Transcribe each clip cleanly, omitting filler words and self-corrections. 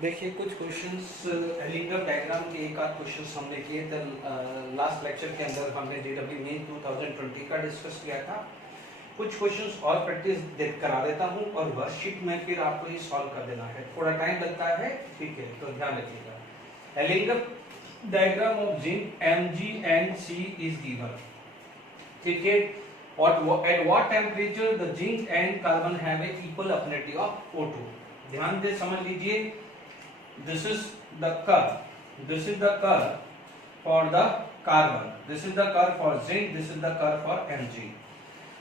देखिए कुछ questions Ellingham diagram के एक आध क्वेश्चंस हमने किए थे लास्ट लेक्चर के अंदर। हमने जेडब्ल्यू मेन 2020 का डिस्कस किया था। कुछ क्वेश्चंस और प्रैक्टिस करा देता हूं और वर्कशीट में फिर आपको ये सॉल्व कर देना है। थोड़ा टाइम लगता है, ठीक है, तो ध्यान रखिएगा। Ellingham diagram of zinc MgNC is given, ठीक है। At what temperature the zinc and carbon have a equal affinity of O2? ध्यान दे समझ लीजिए। This is the curve. This is the curve for the carbon. This is the curve for zinc. This is the curve for Mg.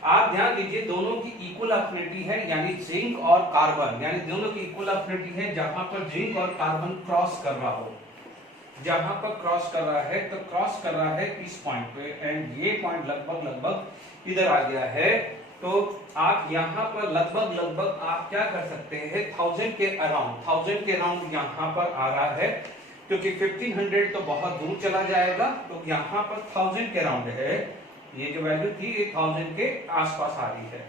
आप ध्यान दीजिए, दोनों की equal affinity है, यानी जिंक और कार्बन, यानी दोनों की इक्वल अफिनिटी है। जहां पर जिंक और कार्बन क्रॉस कर रहा हो, जहां पर क्रॉस कर रहा है तो क्रॉस कर रहा है इस पॉइंट पे, एंड ये पॉइंट लगभग इधर आ गया है। तो आप यहाँ पर लगभग आप क्या कर सकते हैं, 1000 के अराउंड यहाँ पर आ रहा है, क्योंकि 1500 तो बहुत दूर चला जाएगा। तो यहाँ पर 1000 के अराउंड है, ये जो वैल्यू थी ये 1000 के आसपास आ रही है।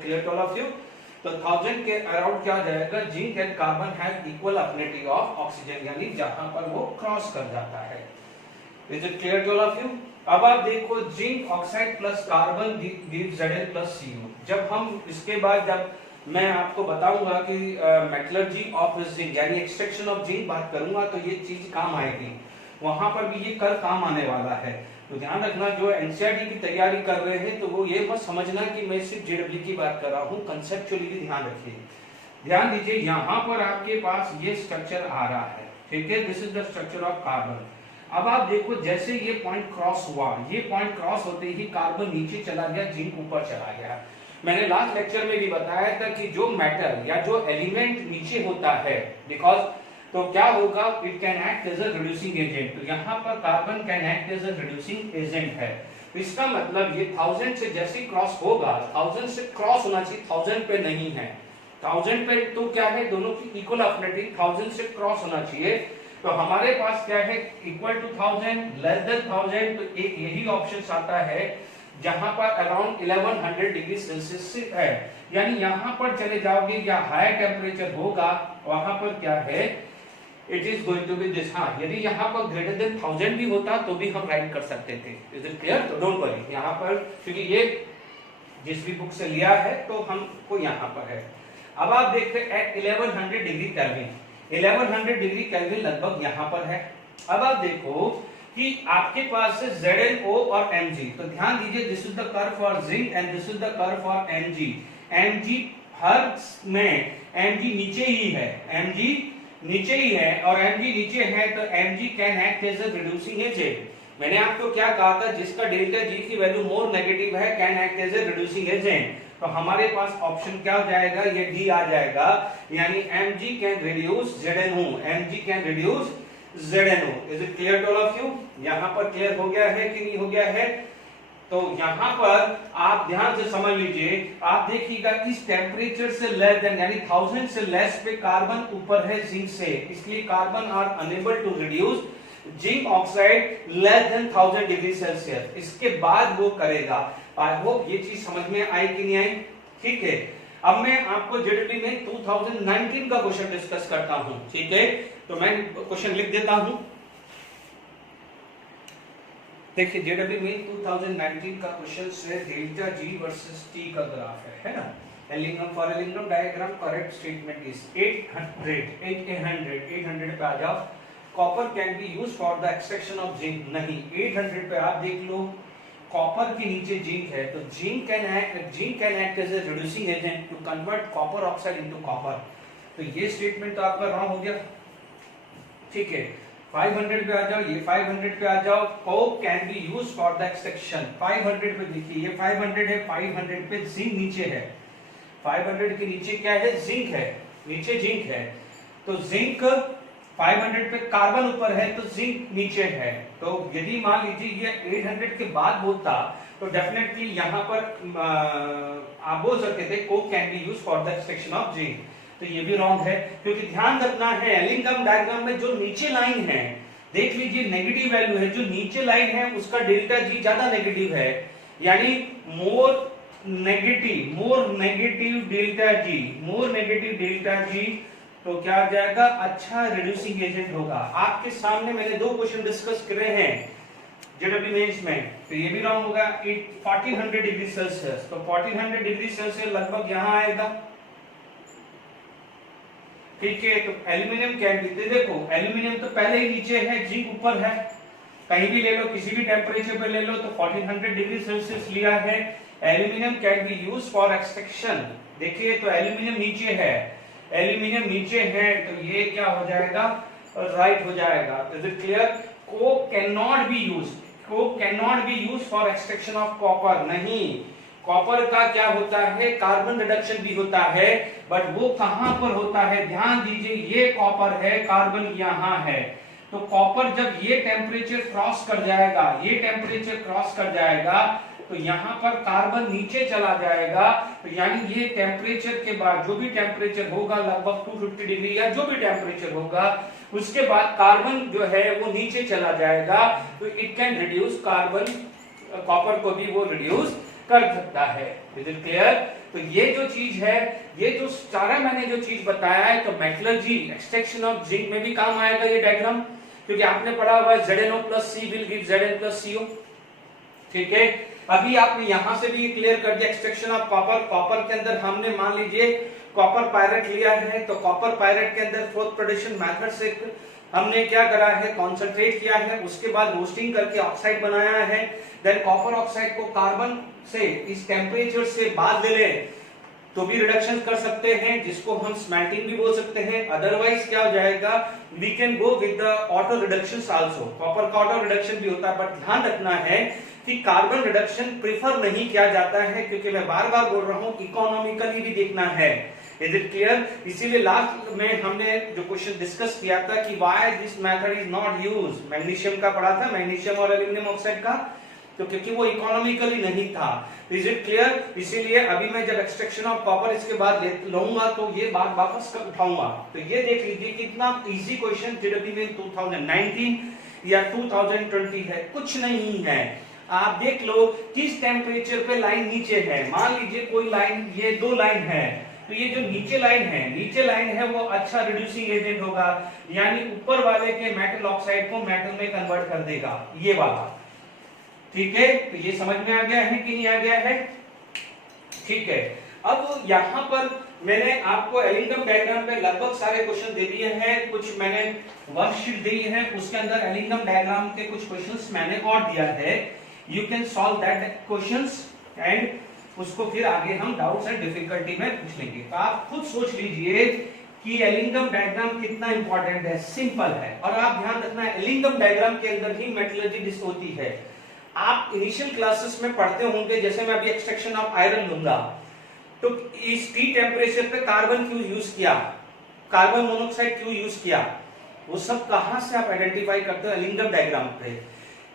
Clear to all of you? तो 1000 के अराउंड क्या जाएगा, zinc and carbon have equal affinity of oxygen, यानी जहां पर वो क्रॉस कर जाता है। Is it clear to all of you? अब आप देखो, zinc oxide plus carbon gives Zn plus Cu। जब हम इसके बाद जब मैं आपको बताऊंगा कि मेटलर्जी ऑफ जिंक यानी एक्सट्रैक्शन ऑफ जिंक बात करूंगा, तो ये चीज काम आएगी, वहां पर भी ये कर काम आने वाला है। तो ध्यान रखना, जो एनसीईआरटी की तैयारी कर रहे हैं तो वो ये मत समझना कि मैं सिर्फ जेडब्ल्यू की बात कर रहा हूँ, कंसेप्चुअली भी ध्यान रखिए। ध्यान दीजिए, यहाँ पर आपके पास ये स्ट्रक्चर आ रहा है, ठीक है। This is the structure of carbon. अब आप देखो, जैसे ये पॉइंट क्रॉस हुआ, ये पॉइंट क्रॉस होते ही कार्बन नीचे चला गया, जिंक ऊपर चला गया। मैंने लास्ट लेक्चर में भी बताया था कि जो मेटल या जो एलिमेंट नीचे होता है, बिकॉज तो क्या होगा, it can act as a reducing agent. तो यहाँ पर carbon can act as a reducing agent है। तो इसका मतलब ये 1000 से जैसे क्रॉस होगा, 1000 से क्रॉस होना चाहिए, 1000 पे नहीं है। 1000 पे तो क्या है, दोनों की इक्वल अफिनिटी, 1000 से क्रॉस होना चाहिए। तो हमारे पास क्या है, इक्वल टू 1000, लेस देन 1000। तो एक यही ऑप्शन आता है जहां पर अराउंड 1100 डिग्री सेल्सियस है, यानी यहां पर चले जाओगे या हाई टेम्परेचर होगा, वहां पर क्या है, it is going to be this. हाँ, यदि यहाँ पर ग्रेटर देन 1000 भी होता तो भी हम राइट कर सकते थे। Is it clear? तो डोंट वरी, यहाँ पर क्योंकि ये जिस भी बुक से लिया है तो हमको यहाँ पर है। अब आप देखते हैं at 1100 degree kelvin, 1100 degree kelvin लगभग यहाँ पर है। अब आप देखो कि आपके पास है ZnO और Mg। तो ध्यान दीजिए, this is the curve for zinc and this is the curve for Mg। Mg हर में Mg नीचे ही है, Mg नीचे ही है, और Mg नीचे है तो Mg can act as a reducing agent. मैंने आपको क्या कहा था, जिसका डेल्टा G की वैल्यू मोर नेगेटिव है, can act as a reducing agent. तो हमारे पास ऑप्शन क्या हो जाएगा, ये डी आ जाएगा, यानी Mg can reduce ZnO, Mg can reduce ZnO। Is it clear to all of you? यहाँ पर क्लियर हो गया है कि नहीं हो गया है? तो यहाँ पर आप ध्यान से समझ लीजिए, आप देखिएगा इस टेम्परेचर से लेस देन यानी 1000 से लेस पे कार्बन ऊपर है जिंक से, इसलिए carbon are unable to reduce zinc oxide less than 1000 degree celsius. इसके बाद वो करेगा। आई होप ये चीज समझ में आई कि नहीं आई? ठीक है। अब मैं आपको जेडब्ल्यू में 2019 का क्वेश्चन डिस्कस करता हूं, ठीक है। तो मैं क्वेश्चन लिख देता हूं। देखिए, जेडब्ल्यू में 2019 का क्वेश्चन है, डेल्टा G वर्सेस T का ग्राफ है ना। Ellingham for Ellingham diagram correct statement is 800 पे आ जाओ। Copper can be used for the extraction of zinc. नहीं, 800 पे आप देख लो, कॉपर के नीचे जिंक है, तो zinc can act as a reducing agent to convert copper oxide into copper. तो ये स्टेटमेंट तो आपका रॉन्ग हो गया, ठीक है। 500 पे आ जाओ, ये 500 पे आ जाओ, Coke can be used for the extraction. 500 पे देखिए, ये 500 है, 500 पे जिंक नीचे है, 500 के नीचे क्या है, जिंक है, नीचे जिंक है। तो जिंक 500 पे, कार्बन ऊपर है तो जिंक नीचे है। तो यदि मान लीजिए ये 800 के बाद बोलता तो डेफिनेटली यहाँ पर आप बोल सकते थे Coke can be used for the extraction of zinc. तो ये भी रॉन्ग है, क्योंकि ध्यान रखना है एलिंगम डायग्राम में जो नीचे लाइन है, देख लीजिए नेगेटिव वैल्यू है, जो नीचे लाइन है उसका डेल्टा G ज्यादा नेगेटिव है, यानी मोर नेगेटिव डेल्टा G तो क्या आ जाएगा, अच्छा रिड्यूसिंग एजेंट होगा। आपके सामने मैंने 2 क्वेश्चन डिस्कस करे हैं जेडब्ल्यू मेंस में, तो ये भी रॉन्ग होगा। 1400 डिग्री सेल्सियस, तो 1400 डिग्री सेल्सियस लगभग यहां आएगा, ठीक है। तो एल्यूमिनियम कैन बी, देखो एल्यूमिनियम तो पहले ही नीचे है, जिंक ऊपर है, कहीं भी ले लो, किसी भी टेम्परेचर पे ले लो, तो 1400 डिग्री सेल्सियस लिया है। Aluminium can be use for extraction, देखिए तो एल्यूमिनियम नीचे है, एल्यूमिनियम नीचे है, तो ये क्या हो जाएगा, राइट हो जाएगा। Is it clear? Coke can not be use, Coke can not be use for extraction of copper, नहीं, कॉपर का क्या होता है, कार्बन रिडक्शन भी होता है, बट वो कहां पर होता है, ध्यान दीजिए, ये कॉपर है, कार्बन यहां है। तो कॉपर जब ये टेम्परेचर क्रॉस कर जाएगा, ये टेम्परेचर क्रॉस कर जाएगा, तो यहां पर कार्बन नीचे चला जाएगा, तो यानी ये टेम्परेचर के बाद जो भी टेम्परेचर होगा, लगभग 250 डिग्री या जो भी टेम्परेचर होगा, उसके बाद कार्बन जो है वो नीचे चला जाएगा, तो it can reduce carbon, copper को भी वो रिड्यूस कर सकता है। Is it clear? तो ये जो चीज है, ये जो सारा मैंने जो चीज बताया है, तो मेटलर्जी एक्सट्रैक्शन ऑफ जिंक में भी काम आएगा ये डायग्राम, क्योंकि आपने पढ़ा हुआ है ZnO + C will give Zn + CO, ठीक है। अभी आपने यहां से भी क्लियर कर दिया एक्सट्रैक्शन ऑफ कॉपर, कॉपर के अंदर हमने मान लीजिए कॉपर पायरेट लिया है, तो कॉपर पायरेट के अंदर फोर्थ प्रोडक्शन मेथड से हमने क्या करा है, कॉन्सेंट्रेट किया है, उसके बाद रोस्टिंग करके ऑक्साइड बनाया है, देन कॉपर ऑक्साइड को कार्बन से इस टेम्परेचर से बाद ले लें तो भी रिडक्शन कर सकते हैं, जिसको हम स्मेल्टिंग भी बोल सकते हैं। अदरवाइज क्या हो जाएगा, we can go with the auto reduction also, copper का ऑटो रिडक्शन भी होता है, बट ध्यान रखना है कि कार्बन रिडक्शन प्रीफर नहीं किया जाता है, क्योंकि मैं बार बार बोल रहा हूं इकोनॉमिकली भी देखना है। Is it clear? इसीलिए लास्ट में हमने जो क्वेश्चन डिस्कस किया था कि why this method is not use, magnesium का पढ़ा था, मैग्नीशियम और एल्यूमिनियम ऑक्साइड का, तो क्योंकि वो इकोनॉमिकली नहीं था। Is it clear? इसीलिए अभी मैं जब एक्सट्रैक्शन ऑफ कॉपर इसके बाद लूंगा तो ये बात वापस कर उठाऊंगा। तो ये देख लीजिए कितना इजी क्वेश्चन जेडब्ल्यू में 2019 या 2020 है, कुछ नहीं है। आप देख लो किस टेम्परेचर पे लाइन नीचे है, मान लीजिए कोई लाइन, ये 2 लाइन है, तो ये जो नीचे लाइन है वो अच्छा रिड्यूसिंग एजेंट होगा, यानी ऊपर वाले के मेटल ऑक्साइड को मेटल में कन्वर्ट कर देगा, ये वाला, ठीक है। तो ये समझ में आ गया है कि नहीं आ गया है? ठीक है। अब यहां पर मैंने आपको एलिंगम डायग्राम पे लगभग सारे क्वेश्चन दे दिए हैं, कुछ मैंने वर्कशीट दी है, उसके अंदर एलिंगम डायग्राम के कुछ क्वेश्चंस मैंने और दिया है, you can solve that questions and उसको फिर आगे हम डाउट्स एंड डिफिकल्टी में पूछ लेंगे। तो आप खुद सोच लीजिए कि एलिंगम डायग्राम कितना इंपॉर्टेंट है, सिंपल है। और आप ध्यान रखना एलिंगम डायग्राम के अंदर ही मेटलर्जी डिस्क होती है। आप इनिशियल क्लासेस में पढ़ते होंगे, जैसे मैं अभी एक्सट्रैक्शन ऑफ आयरन लूंगा, तो इस T टेम्परेचर पे कार्बन क्यों यूज किया, कार्बन मोनोऑक्साइड क्यों यूज किया, वो सब कहां से आप आइडेंटिफाई करते हो, एलिंगम डायग्राम पे।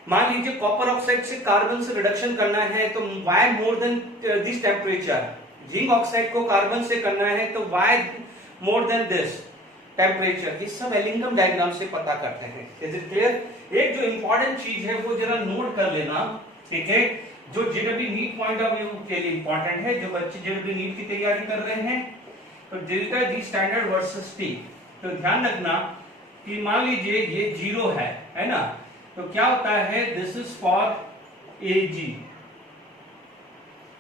मान लीजिए कॉपर ऑक्साइड से कार्बन से रिडक्शन करना है, तो why more than this temperature, zinc oxide को कार्बन से करना है, तो why more than this temperature, ये सब एलिंगम डायग्राम से पता करते हैं। Is it clear? एक जो इंपॉर्टेंट चीज है वो जरा नोट कर लेना, ठीक है, जो JW NEET point of view के लिए इंपॉर्टेंट है, जो बच्चे जेडब्ल्यू नीट की तैयारी कर रहे हैं, तो delta G standard versus T, तो ध्यान रखना कि मान लीजिए ये 0 है ना, तो क्या होता है, this is for Ag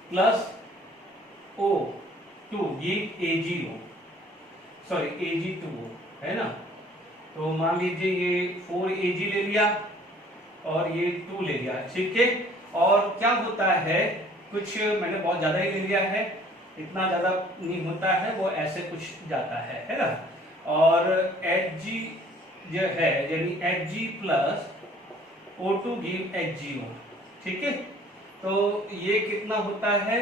plus O2, ये AgO, सॉरी Ag2O है ना, तो मान लीजिए ये 4Ag ले लिया और ये 2 ले लिया, ठीक है। और क्या होता है, कुछ मैंने बहुत ज्यादा ही ले लिया है, इतना ज्यादा नहीं होता है, वो ऐसे कुछ जाता है ना, और Hg जो है यानी Hg plus O2 give HgO, ठीक है। तो ये कितना होता है,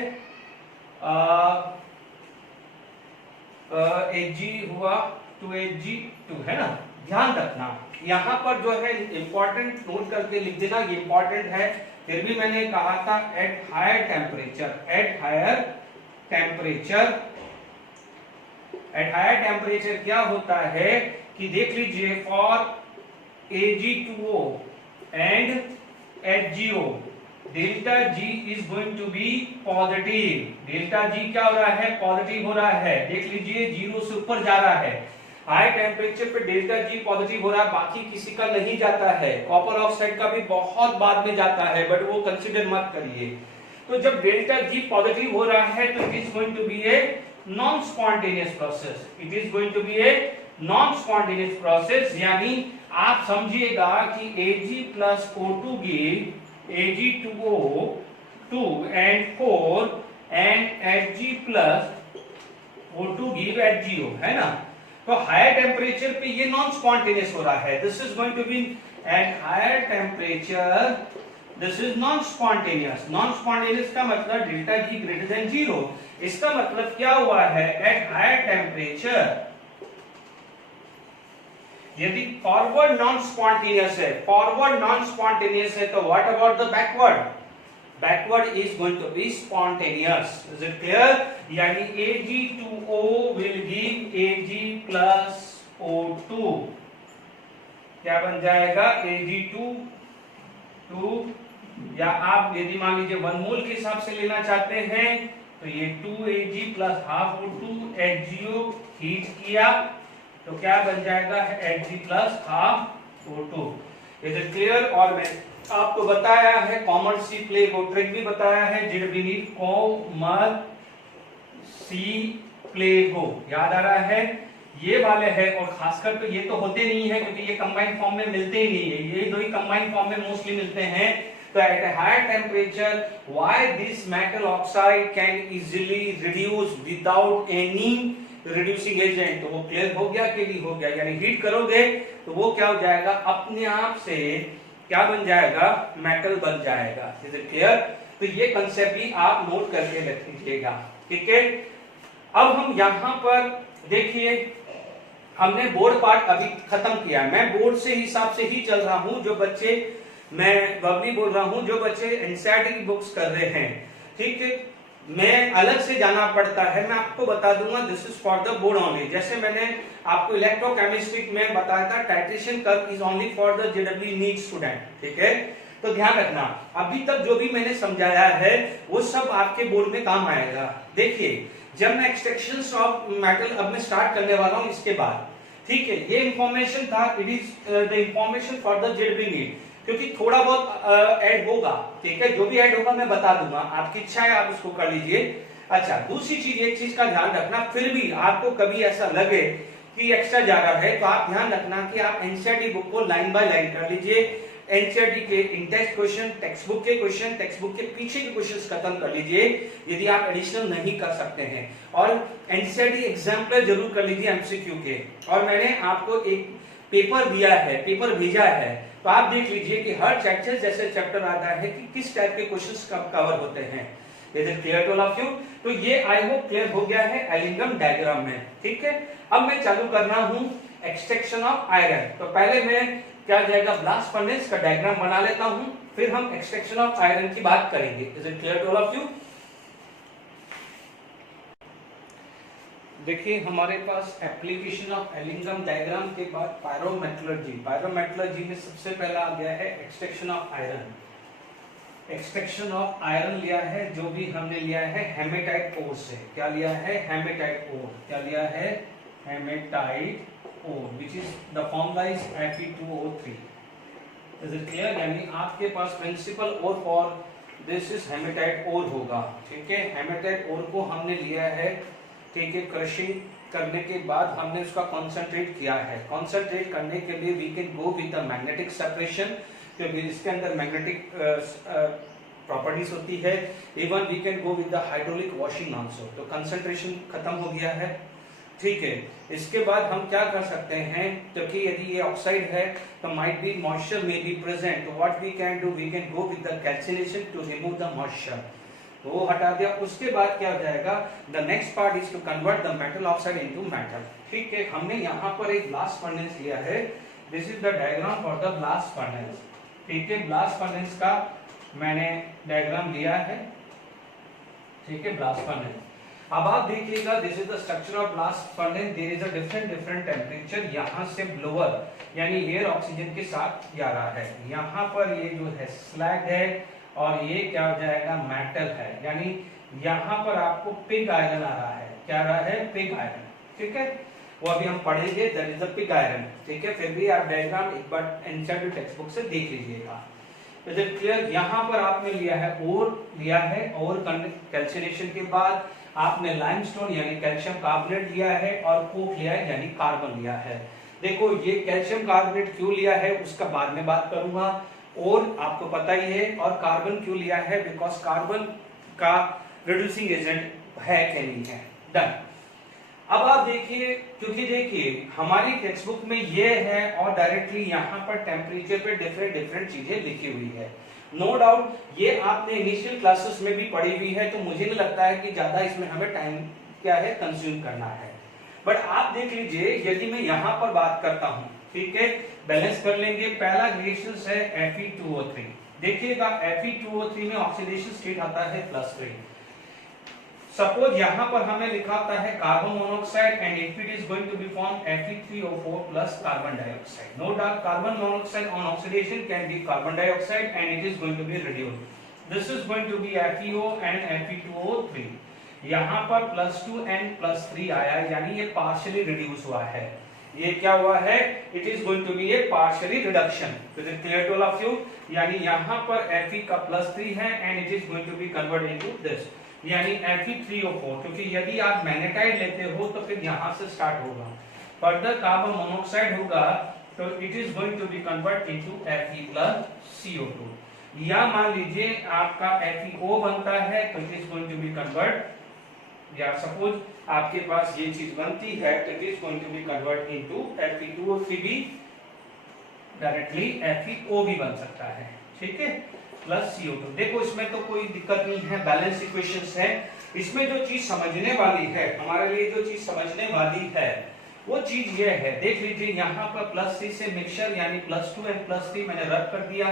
Hg हुआ 2Hg2 है ना। ध्यान रखना यहाँ पर जो है इंपॉर्टेंट नोट करके लिख देना, ये इंपॉर्टेंट है, फिर भी मैंने कहा था एट हायर टेम्परेचर क्या होता है कि देख लीजिए for Ag2O and HgO delta G is going to be positive, delta G क्या हो रहा है, पॉजिटिव हो रहा है, देख लीजिए 0 से ऊपर जा रहा है। हाई टेम्परेचर पे डेल्टा जी पॉजिटिव हो रहा है, बाकी किसी का नहीं जाता है। कॉपर ऑक्साइड का भी बहुत बाद में जाता है, बट वो कंसिडर मत करिए। तो जब डेल्टा जी पॉजिटिव हो रहा है तो it is going to be a non spontaneous process. It is going to be a non spontaneous process, यानी आप समझिएगा कि Ag plus O2 give Ag2O2 and 4 and Hg plus O2 give HgO, है ना। तो हायर टेम्परेचर पे ये non spontaneous हो रहा है। This is going to be at higher temperature, this is non spontaneous. Non spontaneous का मतलब डेल्टा जी ग्रेटर देन 0। इसका मतलब क्या हुआ है, एट हायर टेम्परेचर यदि फॉरवर्ड नॉन स्पॉन्टेनियस है, फॉरवर्ड नॉन स्पॉन्टेनियस है, तो what about the backward? Backward is going to be spontaneous. Is it clear? यानी Ag2O will give Ag plus O2, क्या बन जाएगा, Ag2 या आप यदि मान लीजिए 1 मोल के हिसाब से लेना चाहते हैं तो ये 2Ag plus half O2 HgO heat किया तो क्या बन जाएगा, Hg plus half O2। Is it clear? और मैं आपको बताया है कॉमन सी प्लेगो ट्रिक भी बताया है, जेडब्ल्यू नीड कॉमन सी प्लेगो, याद आ रहा है? ये वाले है, और खासकर तो ये तो होते नहीं है क्योंकि ये कंबाइंड फॉर्म में मिलते ही नहीं है, ये दो ही कंबाइंड फॉर्म में मोस्टली मिलते हैं। तो eight a higher temperature why this metal oxide can easily reduce without any reducing agent? तो वो क्लियर हो गया कि नहीं हो गया? यानी हीट करोगे तो वो क्या हो जाएगा, अपने आप से क्या बन जाएगा, मेटल बन जाएगा। Is it clear? तो ये कंसेप्ट भी आप नोट करके रख लीजिएगा, ठीक है। अब हम यहां पर देखिए, हमने बोर्ड पार्ट अभी खत्म किया। मैं बोर्ड से हिसाब से ही चल रहा हूं। जो बच्चे, मैं बबली बोल रहा हूं, जो बच्चे एनसीईआरटी की बुक्स कर रहे हैं, ठीक है, मैं अलग से जाना पड़ता है। मैं आपको बता दूंगा, this is for the board only. जैसे मैंने आपको इलेक्ट्रोकेमिस्ट्री में बताया था, titration curve is only for the JW NEET student, ठीक है। तो ध्यान रखना, अभी तक जो भी मैंने समझाया है वो सब आपके बोर्ड में काम आएगा। देखिए, जब मैं एक्सट्रैक्शन ऑफ मेटल अब मैं स्टार्ट करने वाला हूं इसके बाद, ठीक है, ये इंफॉर्मेशन था, it is the information for the JW NEET, क्योंकि थोड़ा बहुत ऐड होगा, ठीक है, जो भी ऐड होगा मैं बता दूंगा, आपकी इच्छा है आप उसको कर लीजिए। अच्छा, दूसरी चीज, एक चीज का ध्यान रखना, फिर भी आपको कभी ऐसा लगे कि एक्स्ट्रा जा रहा है तो आप ध्यान रखना कि आप एनसीईआरटी बुक को लाइन बाय लाइन कर लीजिए। एनसीईआरटी के इंटेक्स्ट क्वेश्चन, टेक्स्ट बुक के क्वेश्चन, टेक्स्ट बुक के पीछे के क्वेश्चंस खत्म कर लीजिए यदि आप एडिशनल नहीं कर सकते हैं, और एनसीईआरटी एग्जाम्पल जरूर कर लीजिए एमसीक्यू के। और मैंने आपको एक पेपर दिया है, पेपर भेजा है, तो आप देख लीजिए कि हर चैप्टर जैसे चैप्टर आता है कि किस टाइप के क्वेश्चंस कब कवर होते हैं। Is it clear to all of you? तो ये आई होप क्लियर हो गया है एलिंगम डायग्राम में, ठीक है। अब मैं चालू करना हूं एक्सट्रैक्शन ऑफ आयरन। तो पहले मैं क्या जाएगा, ब्लास्ट फर्नेस का डायग्राम बना लेता हूं, फिर हम एक्सट्रैक्शन ऑफ आयरन की बात करेंगे। Is it clear to all of you? देखिए, हमारे पास एप्लीकेशन ऑफ एलिंगम डायग्राम के बाद पायरोमेटलर्जी। पायरोमेटलर्जी में सबसे पहला आ गया है extraction of iron. Extraction of iron लिया है, जो भी हमने लिया है हेमेटाइट ओर से। क्या लिया है? Hematite ore. क्या लिया है? Hematite ore, which is the formula is Fe2O3। Is it clear? यानी आपके पास principal ore for this is hematite ore होगा, ठीक है। हेमेटाइट ओर को हमने लिया है, ठीक है, क्रशिंग करने के बाद हमने उसका कॉन्सेंट्रेट किया है। कॉन्सेंट्रेट करने के लिए we can go with the magnetic separation, क्योंकि इसके अंदर मैग्नेटिक प्रॉपर्टीज होती है। Even we can go with the hydraulic washing also. तो कंसंट्रेशन खत्म हो गया है, ठीक है। इसके बाद हम क्या कर सकते हैं, क्योंकि यदि ये ऑक्साइड है तो might be moisture may be present, तो what we can do, we can go with the calcination to remove the moisture. तो वो हटा दिया। उसके बाद क्या हो जाएगा, the next part is to convert the metal oxide into metal, ठीक है। हमने यहाँ पर एक ब्लास्ट फर्नेस लिया है, this is the diagram for the blast furnace, ठीक है। ब्लास्ट फर्नेस का मैंने डायग्राम लिया है, ठीक है, ब्लास्ट फर्नेस। अब आप देखिएगा, this is the structure of blast furnace. There is a different temperature. यहाँ से ब्लोअर यानी एयर ऑक्सीजन के साथ जा रहा है। यहाँ पर ये जो है स्लैग है, और ये क्या हो जाएगा, मेटल है। यानी यहाँ पर आपको पिग आयरन आ रहा है। क्या आ रहा है? पिग आयरन, ठीक है। वो अभी हम पढ़ेंगे, that is the pig iron, ठीक है। फिर भी आप डायग्राम एक बार एनसीईआरटी टेक्स्ट बुक से देख लीजिएगा। Is it clear? यहाँ पर आपने लिया है और कैल्सिनेशन के बाद आपने लाइमस्टोन यानी कैल्शियम कार्बोनेट लिया है और कोक लिया है यानी कार्बन लिया है। देखो ये कैल्शियम कार्बोनेट क्यों लिया है उसका बाद में बात करूंगा, और आपको पता ही है। और कार्बन क्यों लिया है, बिकॉज कार्बन का रिड्यूसिंग एजेंट है कि नहीं है। डन। अब आप देखिए, क्योंकि देखिए हमारी टेक्स्ट बुक में ये है और डायरेक्टली यहाँ पर टेम्परेचर पे डिफरेंट चीजें लिखी हुई है। नो डाउट ये आपने इनिशियल क्लासेस में भी पढ़ी हुई है, तो मुझे नहीं लगता है कि ज्यादा इसमें हमें टाइम क्या है कंज्यूम करना है। बट आप देख लीजिए, यदि मैं यहाँ पर बात करता हूँ, ठीक है, बैलेंस कर लेंगे। पहला रिएक्शन है Fe2O3। देखिएगा Fe2O3 में ऑक्सीडेशन स्टेट आता है +3। सपोज यहाँ पर हमें लिखा होता है carbon monoxide and if it is going to be form Fe3O4 plus carbon dioxide. No doubt carbon monoxide on oxidation can be carbon dioxide and it is going to be reduced. This is going to be FeO and Fe2O3। यहाँ पर +2 and +3 आया, यानी ये partially reduce हुआ है। ये क्या हुआ है, it is going to be a partially reduction. Is it clear to all of you? यानी यहाँ पर Fe का +3 है and it is going to be convert into this, यानी Fe3O4। क्योंकि यदि आप मैग्नेटाइड लेते हो तो फिर यहाँ से स्टार्ट होगा, फर्दर कार्बन मोनोऑक्साइड होगा तो it is going to be convert into Fe plus CO2। या मान लीजिए आपका FeO बनता है तो it is going to be convert, या सपोज आपके पास ये चीज बनती है तो it is going to be convert into Fe2O3 भी, डायरेक्टली FeO भी बन सकता है, ठीक है, प्लस CO2। देखो इसमें तो कोई दिक्कत नहीं है, बैलेंस इक्वेशंस है। इसमें जो चीज समझने वाली है, हमारे लिए जो चीज समझने वाली है वो चीज ये है, देख लीजिए यहाँ पर +3 से मिक्सचर यानी +2 एंड +3 मैंने रद्द कर दिया,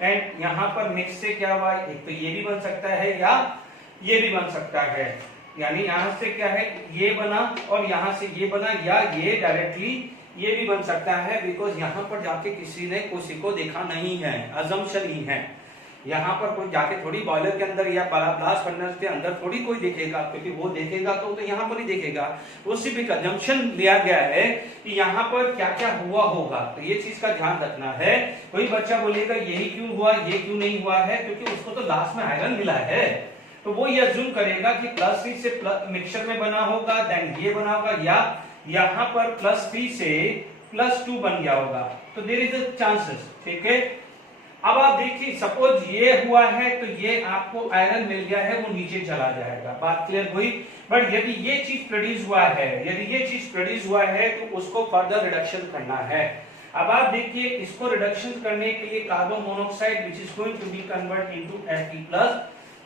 एंड यहाँ पर मिक्स से क्या हुआ, एक तो ये भी बन सकता है या ये भी बन सकता है, यानी यहाँ से क्या है ये बना और यहाँ से ये बना, या ये डायरेक्टली ये भी बन सकता है, बिकॉज यहाँ पर जाके किसी ने किसी को देखा नहीं है, अजम्पशन ही है। यहाँ पर कोई जाके थोड़ी बॉयलर के अंदर या ब्लास्ट फर्नेस के अंदर थोड़ी कोई देखेगा, क्योंकि वो देखेगा तो यहाँ पर ही देखेगा। वो सिर्फ एक अजम्पशन लिया गया है कि यहाँ पर क्या क्या हुआ होगा, तो ये चीज का ध्यान रखना है। कोई बच्चा बोलेगा यही क्यों हुआ, ये क्यों नहीं हुआ है, क्योंकि उसको तो लास्ट में आयरन मिला है, तो वो ये अज्यूम करेगा कि +3 से मिक्सचर में बना होगा, देन ये बना होगा, या यहाँ पर +3 से +2 बन गया होगा, तो देयर इज अ चांसेस, ठीक है। अब आप देखिए सपोज ये हुआ है तो ये आपको आयरन मिल गया है, वो नीचे चला जाएगा, बात क्लियर हुई। बट यदि ये चीज प्रोड्यूस हुआ है, यदि ये चीज प्रोड्यूस हुआ है तो उसको फर्दर रिडक्शन करना है। अब आप देखिए इसको रिडक्शन करने के लिए carbon monoxide which is going to be convert into Fe plus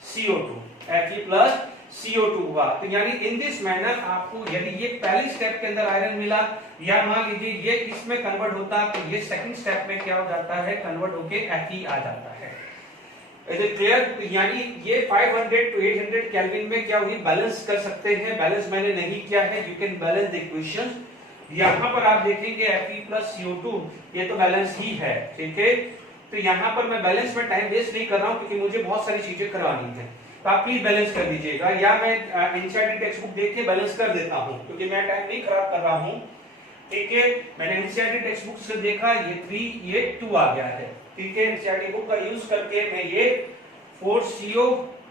CO2, Fe plus CO2 हुआ, तो यानी इन दिस मैनर आपको यदि ये पहली स्टेप के अंदर आयरन मिला, या मान लीजिए ये इसमें कन्वर्ट होता तो ये सेकंड स्टेप में क्या हो जाता है, कन्वर्ट होके Fe आ जाता है। Is it clear? यानी ये 500 to 800 केल्विन में क्या हुई, बैलेंस कर सकते हैं। बैलेंस मैंने नहीं किया है, you can balance the equations. यहाँ पर आप देखेंगे Fe प्लस CO2 ये तो बैलेंस ही है, ठीक है। तो यहाँ पर मैं बैलेंस में टाइम वेस्ट नहीं कर रहा हूँ, क्योंकि मुझे बहुत सारी चीजें करवानी है, तो आप प्लीज बैलेंस कर दीजिएगा, या मैं एनसीईआरटी टेक्स्ट बुक देख के बैलेंस कर देता हूँ, क्योंकि मैं टाइम नहीं खराब कर रहा हूँ, ठीक है। मैंने एनसीईआरटी टेक्स्ट बुक से देखा, ये 3 ये 2 आ गया है, ठीक है। एनसीईआरटी बुक का यूज करके मैं ये 4CO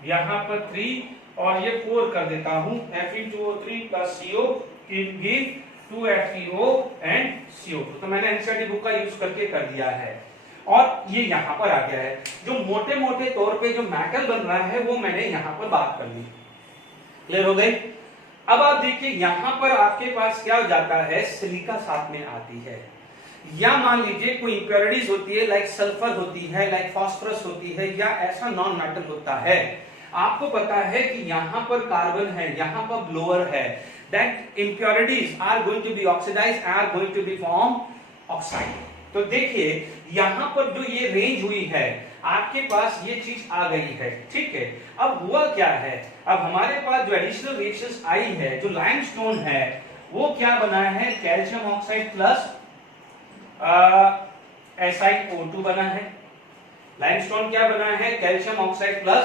यहाँ पर 3 और ये 4 कर देता हूँ, Fe2O3 plus CO give 2FeO and CO2। तो मैंने एनसीईआरटी बुक का यूज करके कर दिया है, और ये यहाँ पर आ गया है। जो मोटे मोटे तौर पे जो मेटल बन रहा है वो मैंने यहाँ पर बात कर ली, क्लियर हो गई। अब आप देखिए यहाँ पर आपके पास क्या हो जाता है, सिलिका साथ में आती है, या मान लीजिए कोई इंप्योरिटीज होती है, लाइक सल्फर होती है, लाइक फास्फोरस होती है, या ऐसा नॉन मेटल होता है। आपको पता है कि यहाँ पर कार्बन है, यहाँ पर ब्लोअर है, that impurities are going to be oxidised, are going to be form oxide. तो देखिए यहाँ पर जो ये रेंज हुई है, आपके पास ये चीज आ गई है, ठीक है। अब हुआ क्या है, अब हमारे पास जो एडिशनल रिएक्शंस आई है, जो लाइमस्टोन है वो क्या बना है, कैल्शियम ऑक्साइड प्लस SiO2 बना है। लाइमस्टोन क्या बना है, कैल्शियम ऑक्साइड प्लस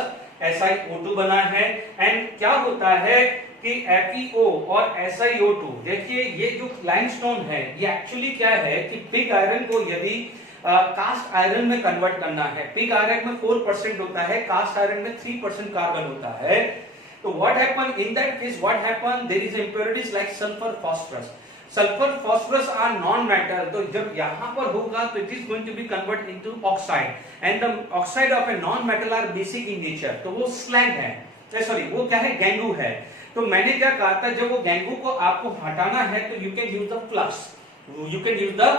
SiO2 बना है। एंड क्या होता है कि FeO और SiO2, देखिए ये जो लाइमस्टोन है ये एक्चुअली क्या है कि पिग आयरन को यदि कास्ट आयरन में कन्वर्ट करना है, पिग आयरन में 4% होता है, कास्ट आयरन में 3% कार्बन होता है, तो what happen in that case, what happen, there is impurities like sulphur phosphorus, sulphur phosphorus are non metal, तो जब यहां पर होगा तो it is going to be convert into oxide and the oxide of a non metal are basic in nature, तो वो slag है, sorry वो क्या है, गैंगू है। तो मैंने क्या कहा था, जब वो गैंगू को आपको हटाना है तो you can use the flux, you can use the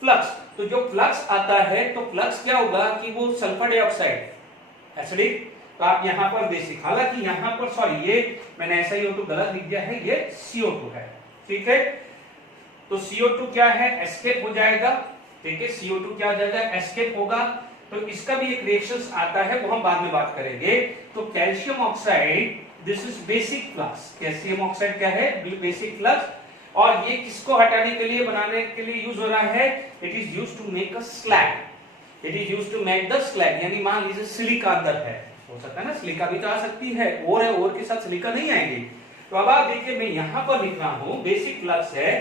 flux, तो जो फ्लक्स आता है तो फ्लक्स क्या होगा कि वो सल्फर डाइऑक्साइड एसिडिक, तो आप यहां पर बेसिक, हालांकि यहां पर सॉरी ये मैंने SiO2 गलत लिख दिया है, ये CO2 है, ठीक है, तो CO2 क्या है, एस्केप हो जाएगा, ठीक है, CO2 क्या हो जाएगा, एस्केप होगा, तो इसका भी एक रिएक्शंस आता है, वो हम बाद में बात करेंगे। तो calcium oxide, this is basic flux, calcium oxide क्या है, बेसिक फ्लक्स, और ये किसको हटाने के लिए, बनाने के लिए यूज हो रहा है, it is used to make a slag, it is used to make the slag, यानी मान लीजिए सिलिका अंदर है, हो सकता है ना, सिलिका भी तो आ सकती है, और है, और के साथ सिलिका नहीं आएगी, तो अब आप देखिए मैं यहां पर लिख रहा हूं बेसिक फ्लक्स है,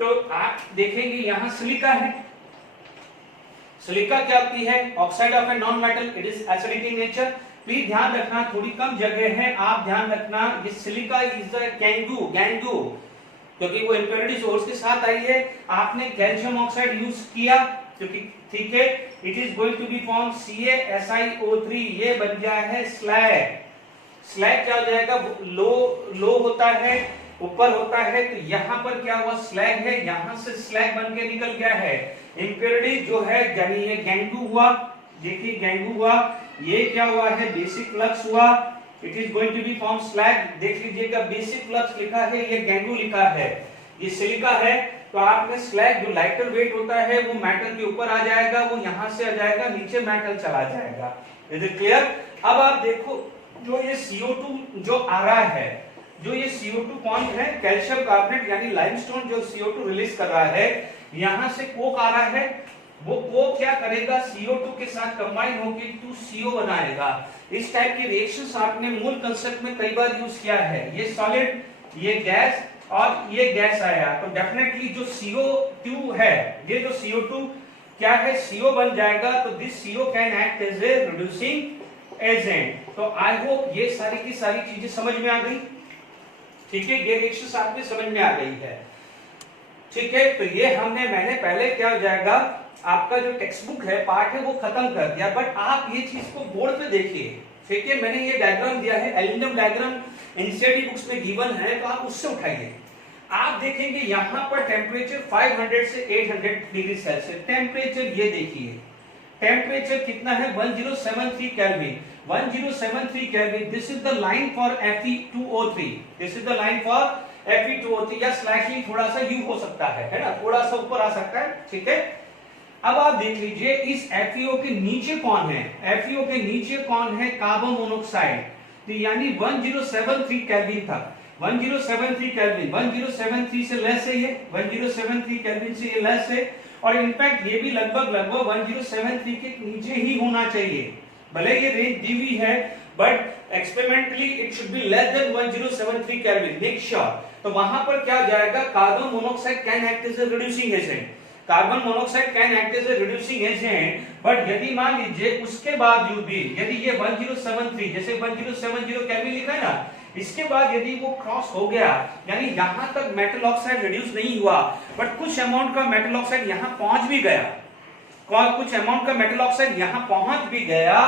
तो आप देखेंगे यहां सिलिका है, सिलिका क्या होती है, oxide of a non metal, it is acidic in nature, please ध्यान रखना, थोड़ी कम जगह है, आप ध्यान रखना, ये सिलिका इज द गैंगू, क्योंकि वो इम्प्योरिटी सोर्स के साथ आई है, आपने कैल्शियम ऑक्साइड यूज किया, क्योंकि ठीक है, it is going to be form CaSiO3, ये बन गया है स्लैग, स्लैग क्या हो जाएगा, लो होता है, ऊपर होता है, तो यहां पर क्या हुआ, स्लैग है, यहां से स्लैग बन के निकल गया है, इम्प्योरिटी जो है, यानी ये गैंगू हुआ, देखिए गैंगू हुआ, ये क्या हुआ है, बेसिक फ्लक्स हुआ, it is going to be form slag, देख लीजिएगा बेसिक फ्लक्स लिखा है, ये गैंगू लिखा है, ये सिलिका है, तो आपने स्लैग जो लाइटर वेट होता है वो मेटल के ऊपर आ जाएगा, वो यहां से आ जाएगा, नीचे मेटल चला जाएगा, इज इट क्लियर। अब आप देखो जो ये CO2 जो आ रहा है, जो ये CO2 कौन है, कैल्शियम कार्बोनेट यानी लाइमस्टोन जो CO2 रिलीज कर रहा है, यहां से कोक आ रहा है, वो कोक क्या करेगा, CO2 के साथ कंबाइन होकर 2CO बनाएगा, इस टाइप की रिएक्शंस आपने मूल कंसेप्ट में कई बार यूज किया है, ये सॉलिड, ये गैस और ये गैस आया, तो डेफिनेटली जो CO2 है, ये जो CO2 क्या है, CO बन जाएगा, तो this CO can act as a reducing agent, तो आई होप ये सारी की सारी चीजें समझ में आ गई, ठीक है, ये रिएक्शंस आपके समझ में आ गई है, ठीक है, तो ये मैंने पहले क्या हो जाएगा, आपका जो टेक्स्ट बुक है, पार्ट है, वो खत्म कर दिया, बट आप ये चीज को बोर्ड पे देखिए, ठीक है, मैंने ये डायग्राम दिया है, एल्यूमिनियम डायग्राम एनसीईआरटी बुक्स में गिवन है, तो आप उससे उठाइए, आप देखेंगे यहां पर टेम्परेचर 500 से 800 डिग्री सेल्सियस, टेम्परेचर ये देखिए, टेम्परेचर कितना है, 1073 kelvin, 1073 kelvin, this is the line for Fe2O3, this is the line for Fe2O3, या स्लाइटली थोड़ा सा यू हो सकता है ना, थोड़ा सा ऊपर आ सकता है, ठीक है। अब आप देख लीजिए इस FeO के नीचे कौन है, FeO के नीचे कौन है, कार्बन मोनोऑक्साइड, तो यानी 1073 केल्विन था, 1073 केल्विन, 1073 से लेस है ये, 1073 केल्विन से ये लेस है, और इनफैक्ट ये भी लगभग 1073 के नीचे ही होना चाहिए, भले ये रेंज दी हुई है, but experimentally it should be less than 1073 kelvin, make sure, तो वहां पर क्या जाएगा, carbon monoxide can act as a reducing agent, carbon monoxide can act as a reducing agent, but यदि मान लीजिए उसके बाद भी यदि ये 1073 जैसे 1070 केल्विन लिखा है ना, इसके बाद यदि वो क्रॉस हो गया, यानी यहां तक मेटल ऑक्साइड रिड्यूस नहीं हुआ, बट कुछ अमाउंट का मेटल ऑक्साइड यहां पहुंच भी गया, कुछ अमाउंट का मेटल ऑक्साइड यहां पहुंच भी गया,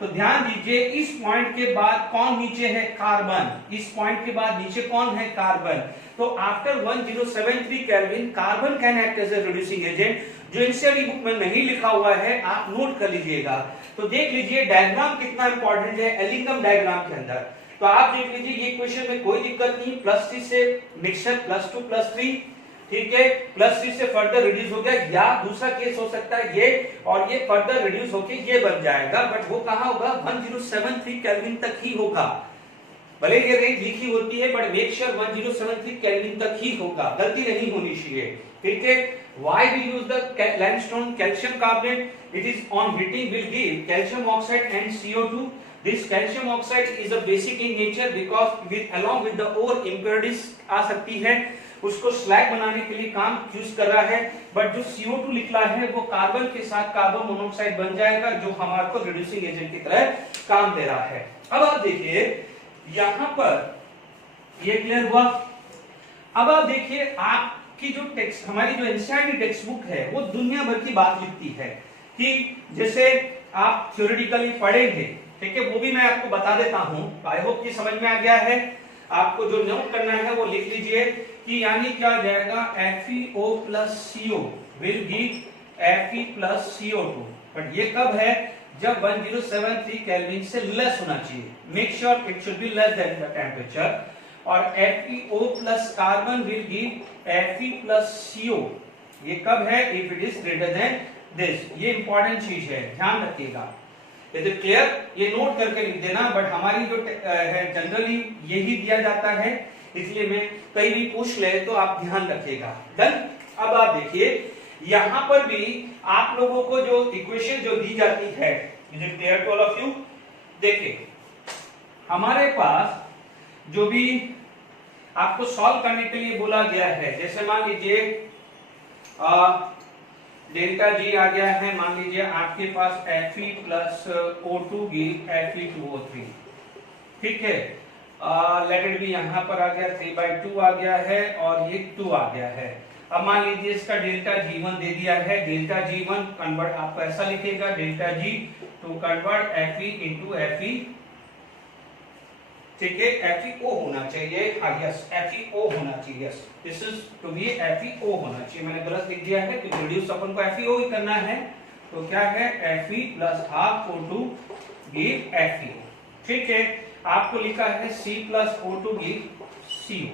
तो ध्यान दीजिए इस पॉइंट के बाद कौन नीचे है, कार्बन, इस पॉइंट के बाद नीचे कौन है, कार्बन, तो after 1073 kelvin carbon can act as a reducing agent, जो एनसीईआरटी बुक में नहीं लिखा हुआ है आप नोट कर लीजिएगा, तो देख लीजिए डायग्राम कितना इंपॉर्टेंट है एल्यूमिनियम डायग्राम के अंदर, तो आप देख लीजिए ये क्वेश्चन में कोई दिक्कत नहीं, +3 से मिक्सचर +2 +3, ठीक है, +3 से फर्दर रिड्यूस हो गया, या दूसरा केस हो सकता है ये, और ये फर्दर रिड्यूस होके ये बन जाएगा, बट वो कहां होगा, 1073 केल्विन तक ही होगा, भले ये रेंज लिखी होती है, बट मेक श्योर 1073 केल्विन तक ही होगा, गलती नहीं होनी चाहिए, ठीक है। Why we use the limestone calcium carbonate? It is on heating will give calcium oxide and CO2, this calcium oxide is a basic in nature because with along with the ore impurities आ सकती है, उसको slag बनाने के लिए काम use कर रहा है, बट जो CO2 निकला है वो कार्बन के साथ कार्बन मोनोऑक्साइड बन जाएगा जो हमारे को रिड्यूसिंग एजेंट की तरह काम दे रहा है। अब आप देखिए यहां पर ये क्लियर हुआ। अब आप देखिए आपकी जो टेक्स्ट हमारी जो एनसीईआरटी टेक्स्ट बुक है वो दुनिया भर की बात लिखती है कि जैसे आप थ्योरेटिकली पढ़ेंगे, ठीक है, वो भी मैं आपको बता देता हूं। आई होप कि समझ में आ गया है। आपको जो नोट करना है वो लिख लीजिए कि यानी क्या हो जाएगा FeO plus CO will give Fe plus CO2, but ये कब है, जब 1073 केल्विन से लेस होना चाहिए। Make sure it should be less then the temperature. और FeO plus carbon will give Fe plus CO, ये कब है, if it is greater than this. ये इंपॉर्टेंट चीज है, ध्यान रखिएगा। Is it clear? ये नोट करके लिख देना, बट हमारी जो है जनरली यही दिया जाता है, इसलिए मैं कहीं भी पूछ ले तो आप ध्यान रखिएगा। डन। अब आप देखिए यहां पर भी आप लोगों को जो इक्वेशन जो दी जाती है, is it clear to all of you? देखिए हमारे पास जो भी आपको सॉल्व करने के लिए बोला गया है, जैसे मान लीजिए डेल्टा जी आ गया है, मान लीजिए आपके पास Fe plus O2 give Fe2O3, ठीक है। लेट इट बी यहाँ पर आ गया 3/2 आ गया है और ये 2 आ गया है। अब मान लीजिए इसका डेल्टा G1 दे दिया है, डेल्टा G1 कन्वर्ट आपको ऐसा लिखेगा delta G to convert Fe into Fe, ठीक है, FeO होना चाहिए, हाँ यस FeO होना चाहिए, yes this is to be FeO होना चाहिए। मैंने गलत लिख दिया है क्योंकि रिड्यूस अपन को FeO ही करना है, तो क्या है Fe plus half O2 give FeO, ठीक है। आपको लिखा है C plus O2 give CO।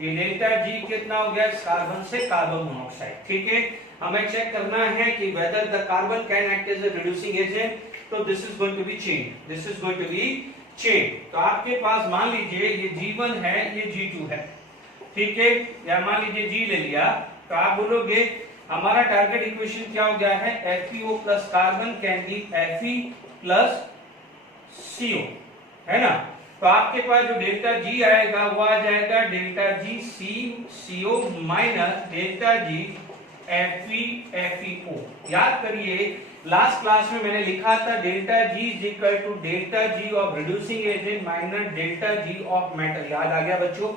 ये डेल्टा G कितना हो गया, कार्बन से कार्बन मोनोऑक्साइड, ठीक है। हमें चेक करना है कि whether the carbon can act as a reducing agent, तो this is going to be chain, this is going to be chain. तो आपके पास मान लीजिए ये G1 है, ये G2 है, ठीक है, या मान लीजिए G ले लिया, तो आप बोलोगे हमारा टारगेट इक्वेशन क्या हो गया है, FeO plus carbon can give Fe plus CO, है ना। तो आपके पास जो डेल्टा G आएगा वो आ जाएगा delta G CO minus delta G FeO। याद करिए लास्ट क्लास में मैंने लिखा था delta G is equal to delta G of reducing agent minus delta G of metal. याद आ गया बच्चों?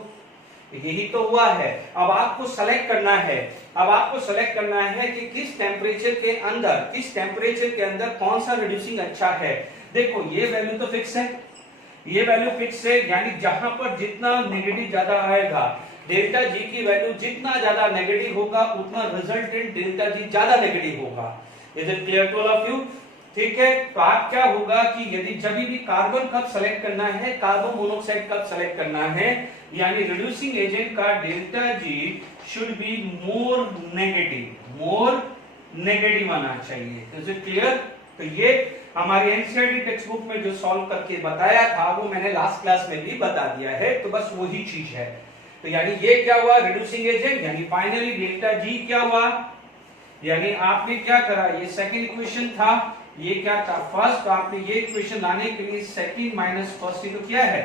यही तो हुआ है। अब आपको सेलेक्ट करना है, अब आपको सेलेक्ट करना है कि किस टेम्परेचर के अंदर कौन सा रिड्यूसिंग अच्छा है। देखो ये वैल्यू तो फिक्स है, ये वैल्यू फिक्स है, यानी जहां पर जितना नेगेटिव ज्यादा आएगा, डेल्टा G की वैल्यू जितना ज्यादा नेगेटिव होगा उतना रिजल्टेंट डेल्टा G ज्यादा नेगेटिव होगा। Is it clear to all of you? ठीक है। तो आप क्या होगा कि यदि जब भी कार्बन कब सेलेक्ट करना है, कार्बन मोनोऑक्साइड कब सेलेक्ट करना है, यानी रिड्यूसिंग एजेंट का delta G should be more negative आना चाहिए। Is it clear? तो ये हमारी एनसीईआरटी टेक्स्ट बुक में जो सॉल्व करके बताया था वो मैंने लास्ट क्लास में भी बता दिया है, तो बस वही चीज है। तो यानी ये क्या हुआ, रिड्यूसिंग एजेंट, यानी फाइनली डेल्टा G क्या हुआ, यानी आपने क्या करा, ये सेकंड इक्वेशन था, ये क्या था फर्स्ट, तो आपने ये इक्वेशन लाने के लिए सेकंड माइनस फर्स्ट को किया है,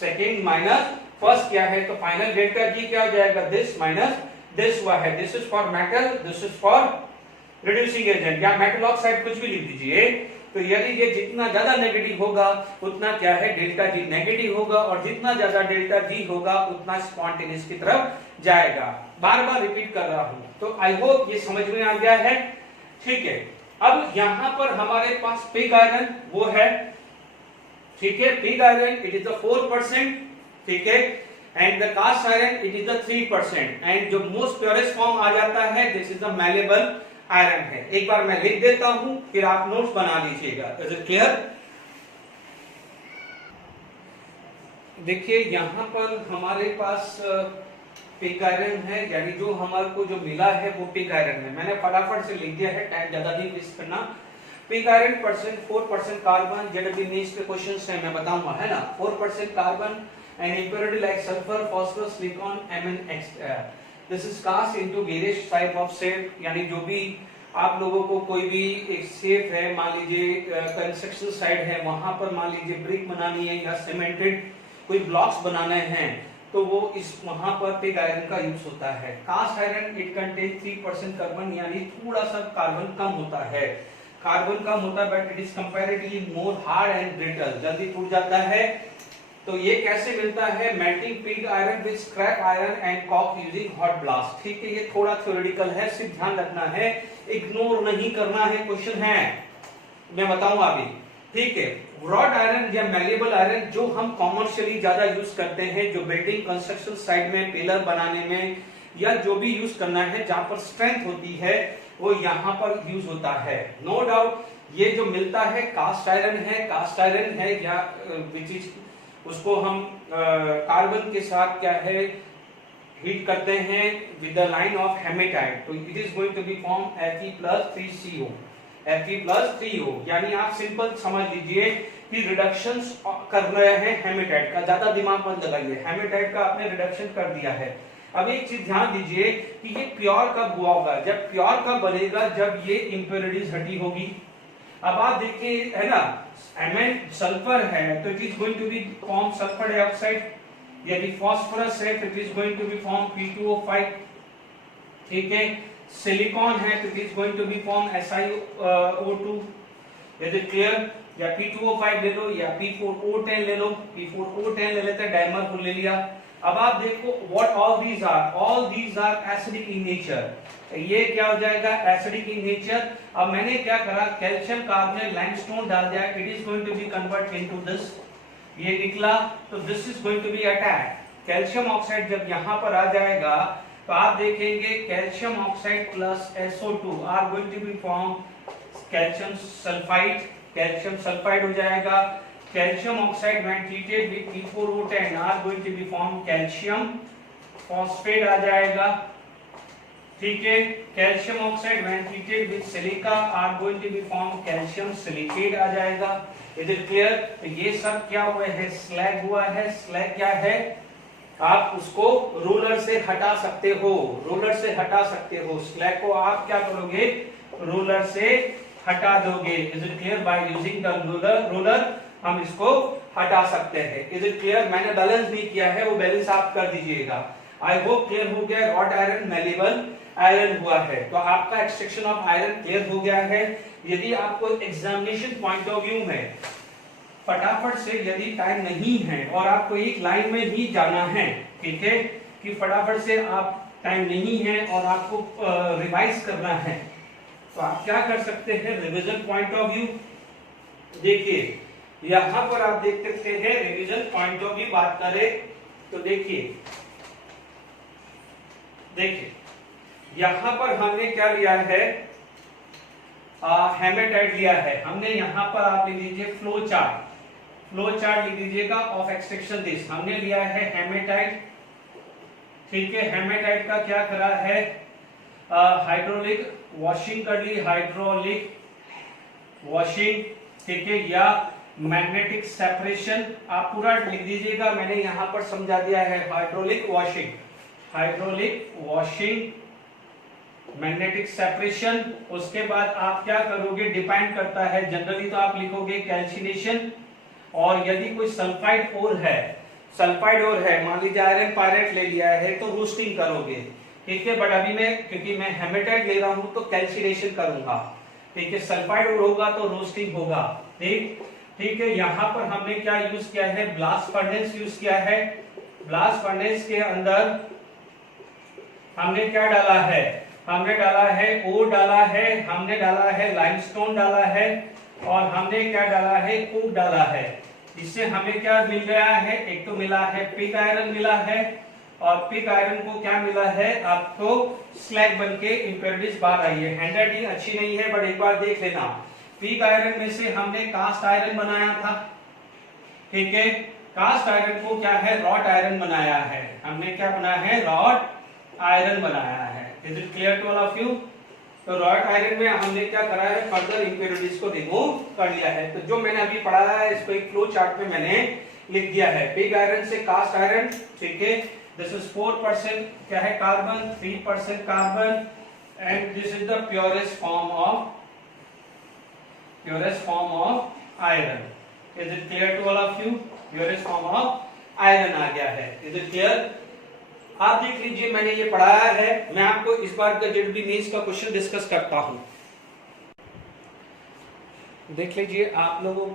सेकंड माइनस फर्स्ट किया है, तो फाइनल डेल्टा G क्या हो जाएगा, दिस माइनस दिस हुआ है। This is for metal, this is for reducing agent, या मेटल ऑक्साइड कुछ भी लिख दीजिए। तो यदि ये जितना ज्यादा नेगेटिव होगा उतना क्या है, डेल्टा G नेगेटिव होगा, और जितना ज्यादा डेल्टा G होगा उतना स्पॉन्टेनियस की तरफ जाएगा। बार बार रिपीट कर रहा हूं, तो आई होप ये समझ में आ गया है। ठीक है, अब यहां पर हमारे पास पिग आयरन वो है, ठीक है, pig iron it is the 4%, ठीक है, and the cast iron it is the 3%, and जो मोस्ट प्योरेस्ट फॉर्म आ जाता है this is the malleable iron है। एक बार मैं लिख देता हूं, फिर आप नोट्स बना लीजिएगा। Is it clear? देखिए यहां पर हमारे पास पिग आयरन है, यानी जो हमारे को जो मिला है वो पिग आयरन है। मैंने फटाफट से लिख दिया है, टाइम ज्यादा नहीं वेस्ट करना। Pig iron percent 4% carbon, JW NEETs के क्वेश्चंस है मैं बताऊंगा, है ना। 4% carbon and impurity like sulphur, phosphorus, silicon, Mn, this is cast into various type of set, यानी जो भी आप लोगों को कोई भी एक सेफ है, मान लीजिए कंस्ट्रक्शन साइट है, वहां पर मान लीजिए ब्रिक बनानी है या सीमेंटेड कोई ब्लॉक्स बनाने हैं, तो वो इस वहां पर पिग आयरन का यूज होता है। Cast iron it contain 3% carbon, यानी थोड़ा सा कार्बन कम होता है, कार्बन कम होता है, but it is comparatively more hard and brittle, जल्दी टूट जाता है। तो ये कैसे मिलता है? Melting pig iron with scrap iron and coke using hot blast. ठीक है, ये थोड़ा थ्योरेटिकल है, सिर्फ ध्यान रखना है, इग्नोर नहीं करना है, क्वेश्चन है, मैं बताऊंगा अभी। ठीक है, रॉड आयरन या मैलेबल आयरन जो हम कॉमर्शियली ज्यादा यूज करते हैं, जो बिल्डिंग कंस्ट्रक्शन साइट में पिलर बनाने में या जो भी यूज करना है जहां पर स्ट्रेंथ होती है, वो यहाँ पर यूज होता है। नो डाउट ये जो मिलता है कास्ट आयरन है, कास्ट आयरन है या विच इज उसको हम कार्बन के साथ क्या है हीट करते हैं with the line of hematite, तो it is going to be form Fe+3CO, Fe+3O, यानी आप सिंपल समझ लीजिए कि रिडक्शन कर रहे हैं हेमेटाइट का, ज्यादा दिमाग मत लगाइए, हेमेटाइट का आपने रिडक्शन कर दिया है। अब एक चीज ध्यान दीजिए कि ये प्योर कब हुआ होगा? जब प्योर कब बनेगा? जब ये इंप्योरिटीज हटी होगी। अब आप देखिए है ना, Mn सल्फर है तो it is going to be form sulphur dioxide, यदि फास्फोरस है तो it is going to be form P2O5, ठीक है, सिलिकॉन है तो it is going to be form SiO2, यदि क्लियर, या P2O5 ले लो या P4O10 ले लो, P4O10 ले लेते हैं, डायमर को ले लिया। अब आप देखो what all these are acidic in nature, ये क्या हो जाएगा? Acidic in nature. अब मैंने क्या करा, कैल्शियम कार्बोनेट लाइमस्टोन डाल दिया, it is going to be convert into this, ये निकला, तो this is going to be attack. Calcium oxide जब यहाँ पर आ जाएगा तो आप देखेंगे calcium oxide plus SO2 are going to be form calcium sulphide, calcium sulphide हो जाएगा। Calcium oxide when treated with P4O10 are going to be form calcium phosphate आ जाएगा, ठीक है। Calcium oxide when treated with silica are going to be form calcium silicate आ जाएगा। Is it clear? तो ये सब क्या हुआ है? स्लैग हुआ है। स्लैग क्या है? आप उसको रोलर से हटा सकते हो, रोलर से हटा सकते हो, स्लैग को आप क्या करोगे? रोलर से हटा दोगे। Is it clear? Bye using the roller हम इसको हटा सकते हैं। Is it clear? मैंने बैलेंस नहीं किया है, वो बैलेंस आप कर दीजिएगा। आई होप क्लियर हो गया। रॉड आयरन मैलेबल आयरन हुआ है, तो आपका एक्सट्रैक्शन ऑफ आयरन क्लियर हो गया है। यदि आपको एग्जामिनेशन पॉइंट ऑफ व्यू में फटाफट से यदि टाइम नहीं है और आपको एक लाइन में ही जाना है, ठीक है, कि फटाफट से आप टाइम नहीं है और आपको रिवाइज करना है, तो आप क्या कर सकते हैं? रिवीजन पॉइंट ऑफ व्यू देखिए, यहां पर आप देख सकते हैं रिवीजन पॉइंट ऑफ व्यू बात करें तो देखिए यहां पर हमने क्या लिया है? हेमेटाइट लिया है हमने। यहां पर आप ले लीजिए फ्लो चार्ट लिख दीजिएगा ऑफ एक्सट्रैक्शन दिस। हमने लिया है हेमेटाइट, ठीक है। हेमेटाइट का क्या करा है? हाइड्रोलिक वॉशिंग कर ली, हाइड्रोलिक वॉशिंग, ठीक है, या मैग्नेटिक सेपरेशन आप पूरा लिख दीजिएगा। मैंने यहां पर समझा दिया है हाइड्रोलिक वॉशिंग, मैग्नेटिक सेपरेशन। उसके बाद आप क्या करोगे? डिपेंड करता है, जनरली तो आप लिखोगे कैल्सिनेशन, और यदि कोई सल्फाइड ओर है, मान लीजिए आयरन पायरेट ले लिया है तो रोस्टिंग करोगे, ठीक है। बट अभी क्योंकि मैं हेमेटाइट ले रहा हूं तो कैल्सिनेशन करूंगा, ठीक है। सल्फाइड ओर होगा तो रोस्टिंग होगा, ठीक है। यहां पर हमने क्या यूज किया है? ब्लास्ट फर्नेस यूज किया है। ब्लास्ट फर्नेस के अंदर हमने क्या डाला है? हमने डाला है ओर डाला है, हमने डाला है लाइमस्टोन डाला है, और हमने क्या डाला है? कोक डाला है। इससे हमें क्या मिल गया है? एक तो मिला है पिग आयरन मिला है, और पिग आयरन को क्या मिला है? आपको स्लैग बनके इंप्योरिटीज बाहर आई है। हैंडराइटिंग अच्छी नहीं है बट एक बार देख लेना। पिग आयरन में से हमने कास्ट आयरन बनाया था, ठीक है। कास्ट आयरन को क्या है? रॉड आयरन बनाया है। हमने क्या बनाया है? रॉड आयरन बनाया है। Is it clear to all of you? तो रॉड आयरन में हमने क्या करा है? फर्दर इंप्योरिटीज को रिमूव कर लिया है। तो जो मैंने अभी पढ़ाया है इसको एक फ्लो चार्ट में मैंने लिख दिया है। पिग आयरन से कास्ट आयरन, ठीक है, दिस इज 4% क्या है? Carbon, 3% carbon, and this is the purest form of iron. Is it clear to all of you? Purest form of iron आ गया है. Is it clear? आप देख लीजिए, मैंने ये पढ़ाया है. मैं आपको इस बार का जेडबी मेंस का क्वेश्चन डिस्कस करता हूं. देख लीजिए आप लोगों,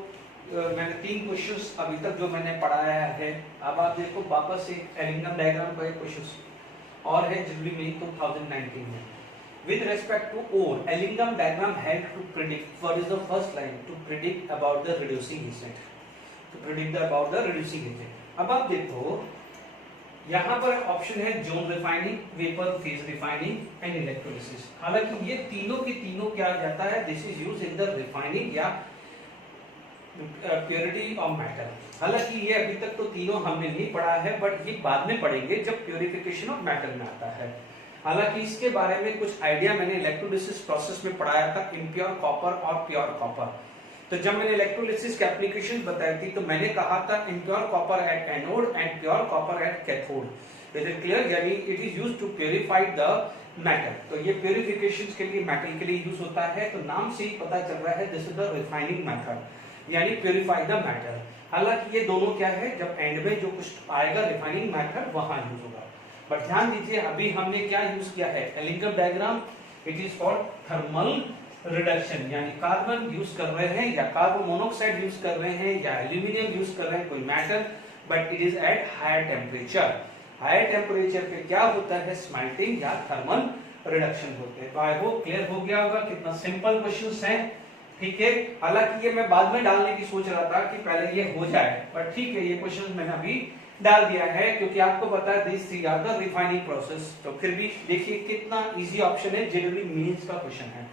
मैंने 3 क्वेश्चंस अभी तक जो मैंने पढ़ाया है. अब आप देखो वापस से एलिंगम डायग्राम का एक क्वेश्चन और है जेडबी मेंस 2019 में. With respect to ore, Ellingham diagram helped to predict. What is the first line? To predict about the reducing agent. To predict about the reducing agent. अब आप देखो, यहाँ पर ऑप्शन है zone refining, vapour phase refining and electrolysis. हालांकि ये तीनों के तीनों क्या जाता है, this is use in the refining या प्योरिटी ऑफ मेटल. हालांकि ये अभी तक तो तीनों हमने नहीं पढ़ा है, बट ये बाद में पढ़ेंगे जब प्योरिफिकेशन ऑफ मेटल में आता है. हालांकि इसके बारे में कुछ आइडिया मैंने इलेक्ट्रोलिसिस प्रोसेस में पढ़ाया था, इम्प्योर कॉपर और प्योर कॉपर. तो जब मैंने इलेक्ट्रोलिसिस के एप्लीकेशन बताई थी तो मैंने कहा था impure copper at anode and pure copper at cathode. Is it clear? यानी it is used to purify the metal. तो ये प्यूरिफिकेशन के लिए मेटल के लिए यूज होता है. तो नाम से ही पता चल रहा है this is the refining method, यानी प्यूरिफाई द मेटल. हालांकि ये दोनों क्या है, जब एंड में जो कुछ आएगा रिफाइनिंग मेथड वहां यूज होगा. बट ध्यान दीजिए अभी हमने क्या यूज किया है, Ellingham diagram. It is for thermal reduction, यानी कार्बन यूज कर रहे हैं या कार्बन मोनोऑक्साइड यूज कर रहे हैं या एल्यूमिनियम यूज कर रहे हैं, कोई metal, but it is at higher temperature. Higher temperature पे क्या होता है, स्मेल्टिंग या थर्मल रिडक्शन होते हैं. तो आई होप क्लियर हो गया होगा. कितना सिंपल क्वेश्चंस हैं. ठीक है. हालांकि ये मैं बाद में डालने की सोच रहा था कि पहले ये हो जाए, बट ठीक है, ये क्वेश्चन मैंने अभी डाल दिया है क्योंकि आपको पता है this three are the refining process. तो फिर भी देखिए कितना इजी ऑप्शन है, जेडबी मेंस का क्वेश्चन है.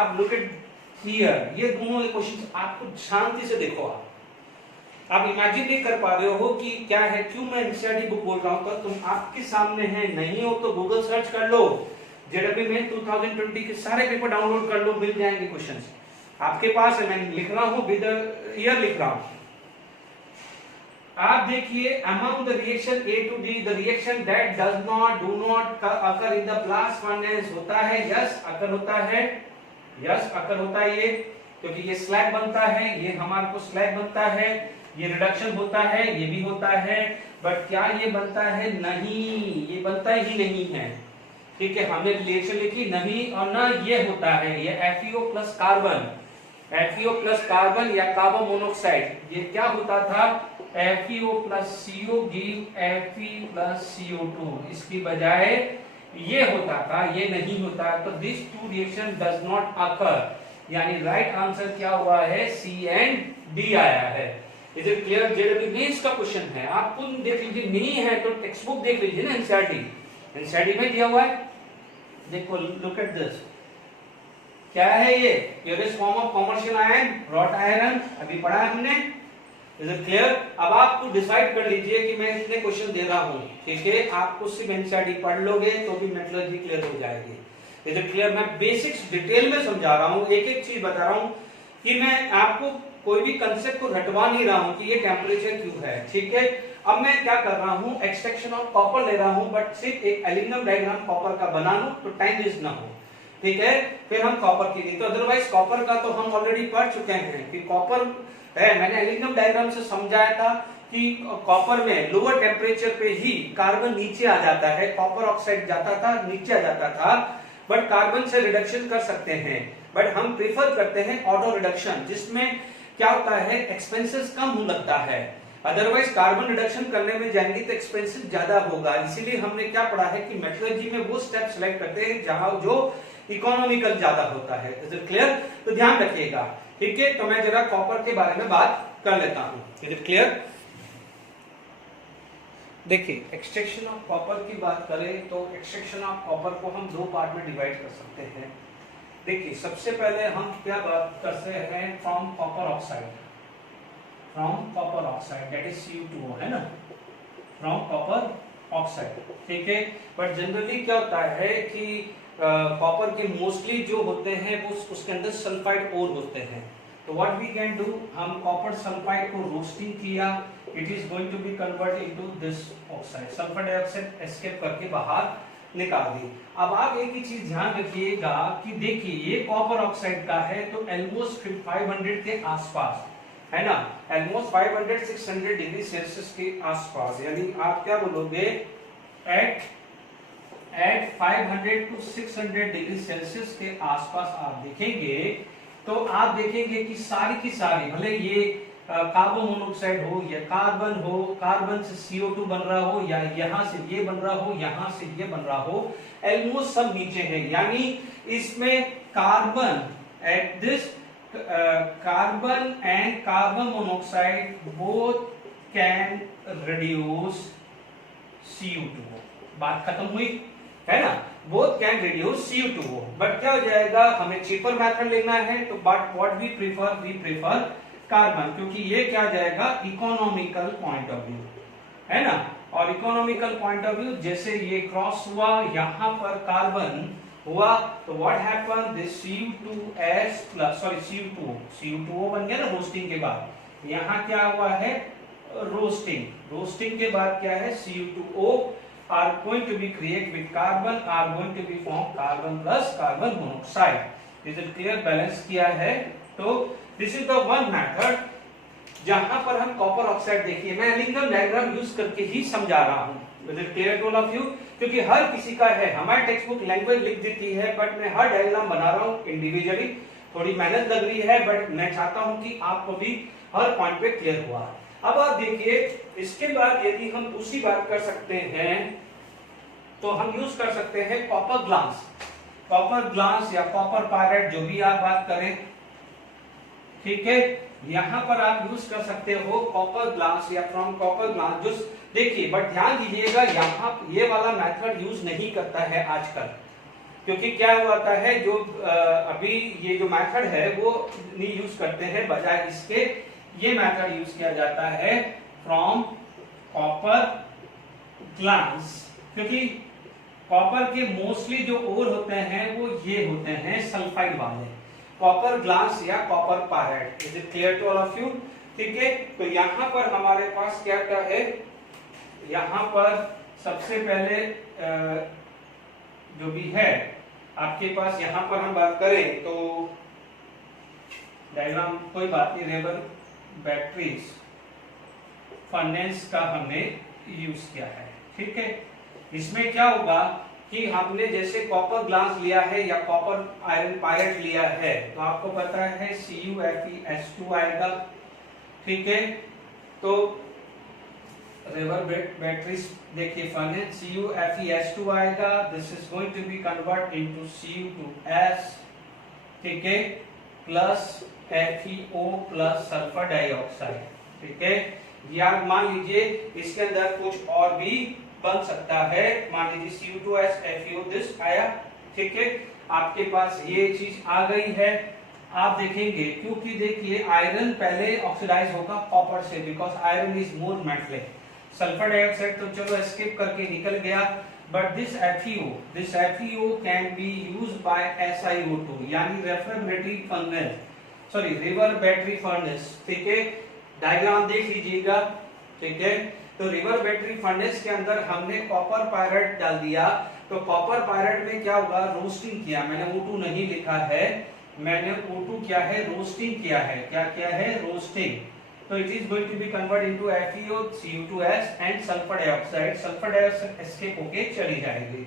आप लुक एट हियर, ये दोनों क्वेश्चन आपको शांति से देखो. आप इमेजिन नहीं कर पा रहे हो कि क्या है. क्यों मैं एनसीईआरटी बुक बोल रहा हूं, तो तुम आपके सामने है, नहीं हो तो गूगल सर्च कर लो, जेडबी मेंस 2020 के सारे पेपर डाउनलोड कर लो, मिल जाएंगे क्वेश्चंस आपके पास है. मैं लिख रहा हूं विद ईयर लिख रहा हूं. आप देखिए, among the reaction A to D, the reaction that do not occur in the blast furnace होता है, yes occur होता है, yes occur होता है. ये क्योंकि ये स्लैग बनता है, ये हमारे को स्लैग बनता है, ये रिडक्शन होता है, ये भी होता है. बट क्या ये बनता है? नहीं, ये बनता ही नहीं है. ठीक है, हमने रिलेशन लिखी नहीं, और ना ये होता है. ये FeO plus carbon, FeO plus carbon या कार्बन मोनोऑक्साइड, ये क्या होता था, FeO plus CO give Fe plus CO2. इसकी बजाय ये होता था, ये नहीं होता. तो this two reaction does not occur, यानी राइट आंसर क्या हुआ है, C एंड D आया है. Is it clear? JB mains का क्वेश्चन है. आप खुद देख लीजिए, नहीं है तो टेक्स्ट बुक देख लीजिए ना, एनसीईआरटी में दिया हुआ है. देखो, लुक एट दिस. क्या है ये, purest form of commercial iron, wrought iron, अभी पढ़ा है हमने. Is it clear? अब आपको डिसाइड कर लीजिए कि मैं इतने क्वेश्चन दे रहा हूं. ठीक है, आपको सिर्फ एनसीईआरटी पढ़ लोगे तो भी मेटलर्जी क्लियर हो जाएगी. Is it clear? मैं बेसिक्स डिटेल में समझा रहा हूं, एक एक चीज बता रहा हूं कि मैं आपको कोई भी कंसेप्ट को रटवा नहीं रहा हूं कि ये टेम्परेचर क्यों है. ठीक है, अब मैं क्या कर रहा हूं, एक्सट्रैक्शन ऑफ कॉपर ले रहा हूं, बट सिर्फ एक एलिंगम डायग्राम कॉपर का बना लूं तो टाइम वेस्ट ना हो. ठीक है, फिर हम कॉपर की, तो अदरवाइज कॉपर का तो हम ऑलरेडी पढ़ चुके हैं कि कॉपर है. मैंने एलिंगम डायग्राम से समझाया था कि कॉपर में लोअर टेम्परेचर पे ही कार्बन नीचे आ जाता है, कॉपर ऑक्साइड जाता था नीचे आ जाता था, बट कार्बन से रिडक्शन कर सकते हैं. बट हम प्रेफर करते हैं ऑटो रिडक्शन, जिसमें क्या होता है, एक्सपेंसेस कम हो लगता है. अदरवाइज कार्बन रिडक्शन करने में जाएंगे तो एक्सपेंसिव ज्यादा होगा. इसीलिए हमने क्या पढ़ा है कि मेटलर्जी में वो स्टेप सिलेक्ट करते हैं जहां जो इकोनॉमिकल ज्यादा होता है. Is it clear? तो ध्यान रखिएगा. ठीक है, तो मैं जरा कॉपर के बारे में बात कर लेता हूं. Is it clear? देखिए, एक्सट्रैक्शन ऑफ कॉपर की बात करें तो एक्सट्रैक्शन ऑफ कॉपर को हम 2 पार्ट में डिवाइड कर सकते हैं. देखिए, सबसे पहले हम क्या बात करते हैं, from copper oxide, that is CuO2, है ना, फ्रॉम कॉपर ऑक्साइड. ठीक है, बट जनरली क्या होता है कि कॉपर के मोस्टली जो होते हैं वो उसके अंदर सल्फाइड ओर होते हैं. तो व्हाट वी कैन डू, हम कॉपर सल्फाइड को रोस्टिंग किया, it is going to be convert into this oxide. Sulphur dioxide escape करके बाहर निकाल दी। अब आप एक ही चीज ध्यान रखिएगा कि देखिए ये कॉपर ऑक्साइड का है तो ऑलमोस्ट 500 के आसपास है ना, ऑलमोस्ट 500-600 डिग्री सेल्सियस के आसपास, यानी आप क्या बोलोगे एट 500 to 600 डिग्री सेल्सियस के आसपास आप देखेंगे तो आप देखेंगे कि सारी की सारी, भले ये कार्बन मोनोऑक्साइड हो या कार्बन हो, कार्बन से CO2 बन रहा हो या यहां से ये बन रहा हो, यहां से ये बन रहा हो, ऑलमोस्ट सब नीचे है। यानी इसमें carbon at this carbon and carbon monoxide both can reduce CO2। बात खत्म हुई है ना, both can reduce CO2। But क्या हो जाएगा, हमें चीपर मेथड लेना है तो but what we prefer carbon, क्योंकि ये क्या जाएगा इकोनॉमिकल पॉइंट ऑफ व्यू है ना। और इकोनॉमिकल पॉइंट ऑफ व्यू जैसे ये क्रॉस हुआ यहां पर कार्बन हुआ तो what happen, this CO2S plus sorry CO2O बन गया ना रोस्टिंग के बाद। यहां क्या हुआ है रोस्टिंग के बाद क्या है CO2O are going to be create with carbon are going to be form carbon plus carbon monoxide। is it clear? Balance किया है। तो this is the one method जहां पर हम कॉपर ऑक्साइड, देखिए मैं एलिंगम डायग्राम यूज करके ही समझा रहा हूं। Is it clear to all of you? क्योंकि हर किसी का है, हमारी टेक्स्ट बुक लैंग्वेज लिख देती है बट मैं हर डायग्राम बना रहा हूं इंडिविजुअली, थोड़ी मेहनत लग रही है बट मैं चाहता हूं कि आपको भी हर पॉइंट पे क्लियर हुआ। अब आप देखिए इसके बाद यदि हम दूसरी बात कर सकते हैं तो हम यूज कर सकते हैं कॉपर ग्लास या कॉपर पायरेट, जो भी आप बात करें, ठीक है। यहां पर आप यूज कर सकते हो कॉपर ग्लास या फ्रॉम कॉपर ग्लास। जो देखिए बट ध्यान दीजिएगा यहां ये वाला मेथड यूज नहीं करता है आजकल, क्योंकि क्या होता है जो अभी ये जो मेथड है वो नहीं यूज करते हैं, बजाय इसके ये मेथड यूज किया जाता है फ्रॉम कॉपर ग्लास। क्योंकि कॉपर के मोस्टली जो ओर होते हैं वो ये होते हैं सल्फाइड वाले, कॉपर ग्लास या copper pyrite. Is it clear to all of you? ठीक है, तो यहां पर हमारे पास क्या क्या है, यहां पर सबसे पहले जो भी है आपके पास, यहां पर हम बात करें तो डायग्राम कोई बात नहीं, रेबर बैटरीज फर्नेस का हमने यूज किया है, ठीक है। इसमें क्या होगा कि हमने जैसे कॉपर ग्लास लिया है या कॉपर आयरन पायरेट लिया है तो आपको पता है CuFeS2 आएगा, ठीक है। तो रिवर बैटरीज देखिए फर्नेस CuFeS2 आएगा, this is going to be convert into Cu2S, ठीक है, plus FeO plus sulphur dioxide, ठीक है। या मान लीजिए इसके अंदर कुछ और भी बन सकता है, मान लीजिए Cu2S FeO दिस आया, ठीक है। आपके पास ये चीज आ गई है। आप देखेंगे क्योंकि देखिए आयरन पहले ऑक्सीडाइज होगा कॉपर से, because iron is more metallic. Sulphur dioxide तो चलो एस्केप करके निकल गया, but this FeO can be used by SiO2 यानी refractory furnace, sorry reverberatory furnace, ठीक है। डायग्राम देख लीजिएगा, ठीक है। तो रिवर बैटरी फर्नेस के अंदर हमने कॉपर पायरेट डाल दिया, तो कॉपर पायरेट में क्या होगा, रोस्टिंग किया, मैंने O2 नहीं लिखा है, मैंने O2 क्या है, रोस्टिंग किया है, क्या किया है, रोस्टिंग। तो it is going to be convert into FeO Cu2S and sulphur dioxide escape होके चली जाएगी।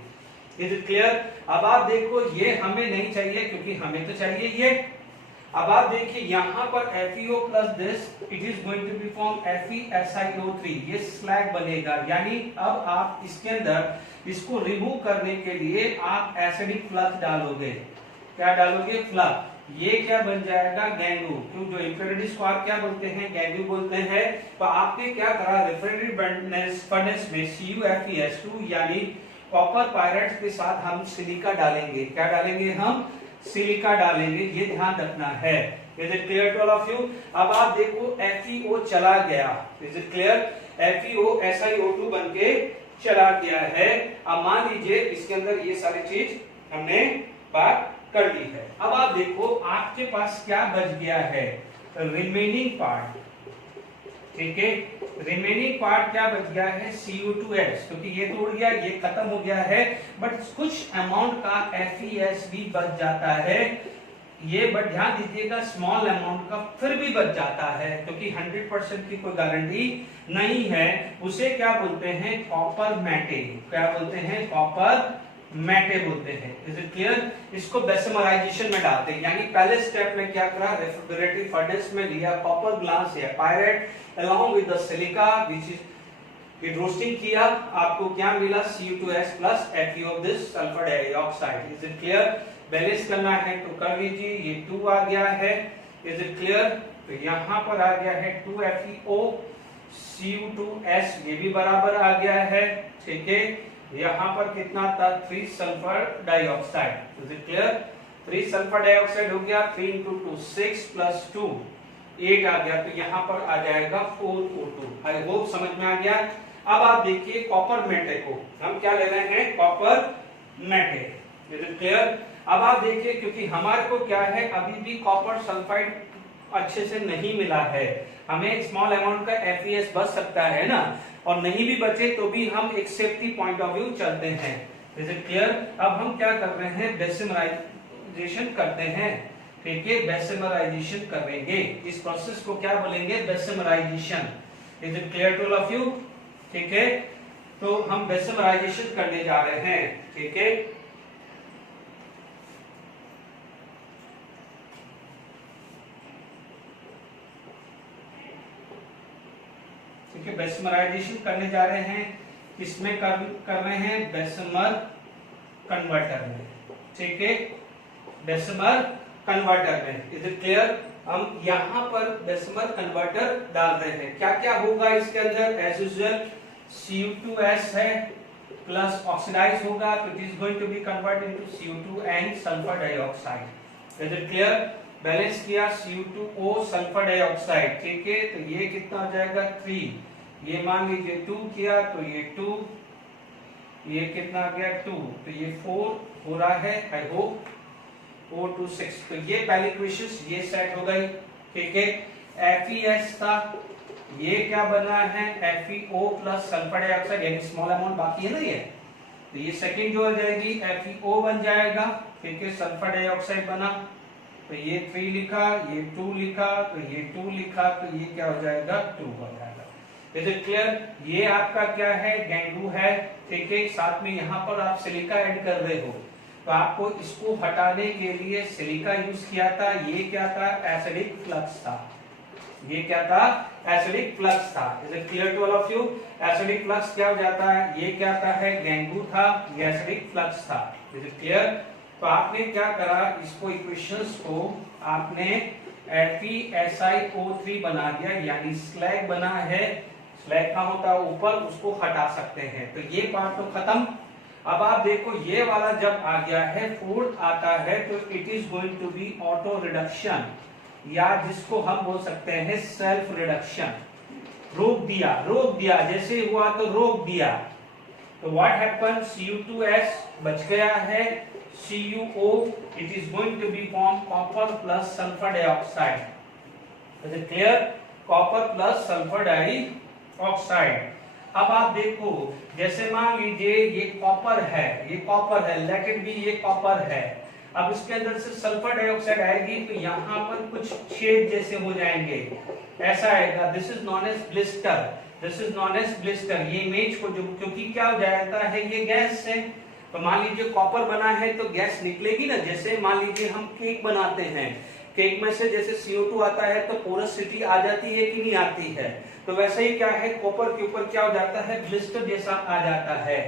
Is it clear? अब आप देखो ये हमें नहीं चाहिए क्योंकि हमें तो चाहिए ये। अब आप देखिए यहां पर FeO plus this it is going to be form FeSiO3, ये स्लैग बनेगा। यानी अब आप इसके अंदर इसको रिमूव करने के लिए आप एसिडिक फ्लक्स डालोगे, क्या डालोगे, फ्लक्स। ये क्या बन जाएगा, गैंगू। क्यों, जो इंफ्रारेड इसको आप क्या बोलते हैं, गैंगू बोलते हैं। तो आपने क्या करा, रेफ्रिजरेटरी फर्नेस में CuFeS2 यानी कॉपर पायरेट के साथ हम सिलिका डालेंगे, क्या डालेंगे, हम सिलिका डालेंगे, ये ध्यान रखना है। Is it clear to all of you? अब आप देखो FeO चला गया, is it clear, FeO SiO2 बन के चला गया है। अब मान लीजिए इसके अंदर ये सारी चीज हमने बात कर ली है। अब आप देखो आपके पास क्या बच गया है, रिमेनिंग पार्ट, ठीक है। रिमेनिंग पार्ट क्या बच गया है, Cu2s, क्योंकि ये तो उड़ गया, ये खत्म हो गया है, बट कुछ अमाउंट का FeS भी बच जाता है। ये बट ध्यान दीजिएगा स्मॉल अमाउंट का फिर भी बच जाता है, क्योंकि 100% की कोई गारंटी नहीं है। उसे क्या बोलते हैं, कॉपर मैटे। क्या बोलते हैं, कॉपर मैटे बोलते हैं। Is it clear? इसको बेसिमराइजेशन में डालते हैं, यानी पहले स्टेप में क्या करा, रेफ्रिजरेटिव फर्नेस में लिया कॉपर ग्लास या pirate along with the silica which is it roasting किया, आपको क्या मिला, Cu2s plus Fe of this sulfur dioxide। Is it clear? Balance करना है तो कर लीजिए, ये 2 आ गया है। Is it clear? तो यहाँ पर आ गया है 2FeO, Cu2s ये भी बराबर आ गया है, ठीक है। यहाँ पर कितना था, 3 sulphur dioxide. Is it clear? 3 sulphur dioxide हो गया, 3 into 2 6 plus 2 8 आ गया, तो यहाँ पर आ जाएगा 4O2। आई होप समझ में आ गया। अब आप देखिए कॉपर मेटे को हम क्या ले रहे हैं, copper matte. Is it clear? अब आप देखिए, क्योंकि हमारे को क्या है, अभी भी कॉपर सल्फाइड अच्छे से नहीं मिला है, हमें स्मॉल अमाउंट का FeS बच सकता है ना, और नहीं भी बचे तो भी हम एक सेफ्टी पॉइंट ऑफ व्यू चलते हैं। Is it clear? अब हम क्या कर रहे हैं, बेसिमराइजेशन करते हैं, ठीक है। बेसिमराइजेशन करेंगे, इस प्रोसेस को क्या बोलेंगे, bessemerisation. Is it clear to all of you? ठीक है, तो हम बेसिमराइजेशन करने जा रहे हैं, ठीक है। ठीक है, बेसिमराइजेशन करने जा रहे हैं, किसमें कर रहे हैं, बेसिमर कन्वर्टर में, ठीक है, बेसिमर कन्वर्टर में। Is it clear? हम यहाँ पर बेसिमर कन्वर्टर डाल रहे हैं, क्या क्या होगा इसके अंदर, एज यूजुअल Cu2s है प्लस ऑक्सीडाइज होगा, तो it is going to be convert into Cu2 and sulphur dioxide. Is it clear? Balance किया Cu2O सल्फर डाइऑक्साइड, ठीक है, तो ये कितना हो जाएगा 3, ये मान लीजिए 2 किया तो ये 2, ये कितना आ गया 2, तो ये 4 हो रहा है। आई होप 4 to 6, तो ये पहली इक्वेशन ये सेट हो गई, ठीक है। FeS था, ये क्या बना है, FeO प्लस सल्फर डाइऑक्साइड, यानी स्मॉल अमाउंट बाकी है ना ये, तो ये सेकंड जो हो जाएगी FeO बन जाएगा, ठीक है, सल्फर डाइऑक्साइड बना, तो ये 3 लिखा, ये 2 लिखा, तो ये 2 लिखा, तो ये क्या हो जाएगा 2 हो जाएगा। Is it clear? ये आपका क्या है, गैंगू है, ठीक है। साथ में यहाँ पर आप सिलिका ऐड कर रहे हो, तो आपको इसको हटाने के लिए सिलिका यूज किया था। ये क्या था, एसिडिक फ्लक्स था, ये क्या था, एसिडिक फ्लक्स था। Is it clear to all of you? Acidic flux क्या हो जाता है, ये क्या था है, गैंगू था, ये एसिडिक फ्लक्स था। Is it clear? तो आपने क्या करा, इसको इक्वेशंस को आपने FeSiO3 बना दिया, यानी स्लैग बना है, स्लैग कहाँ होता है ऊपर, उसको हटा सकते हैं, तो ये पार्ट तो खत्म। अब आप देखो ये वाला जब आ गया है, फोर्थ आता है, तो it is going to be auto reduction, या जिसको हम बोल सकते हैं सेल्फ रिडक्शन। रोक दिया, जैसे हुआ तो रोक दिया, तो व्हाट हैपन, Cu2s बच गया है, CuO it is going to be form copper plus sulphur dioxide. Is it clear? Copper plus sulphur dioxide. अब आप देखो, जैसे मान लीजिए ये कॉपर है, लेट इट बी, ये कॉपर है, अब इसके अंदर से सल्फर डाइऑक्साइड आएगी, तो यहाँ पर कुछ छेद जैसे हो जाएंगे, ऐसा आएगा, this is known as blister. ये इमेज को जो, क्योंकि क्या हो जाता है, ये गैस से, तो मान लीजिए कॉपर बना है तो गैस निकलेगी ना, जैसे मान लीजिए हम केक बनाते हैं, केक में से जैसे CO2 आता है तो पोरोसिटी आ जाती है कि नहीं आती है, तो वैसे ही क्या है, कॉपर के ऊपर क्या हो जाता है, ब्लिस्टर जैसा आ जाता है,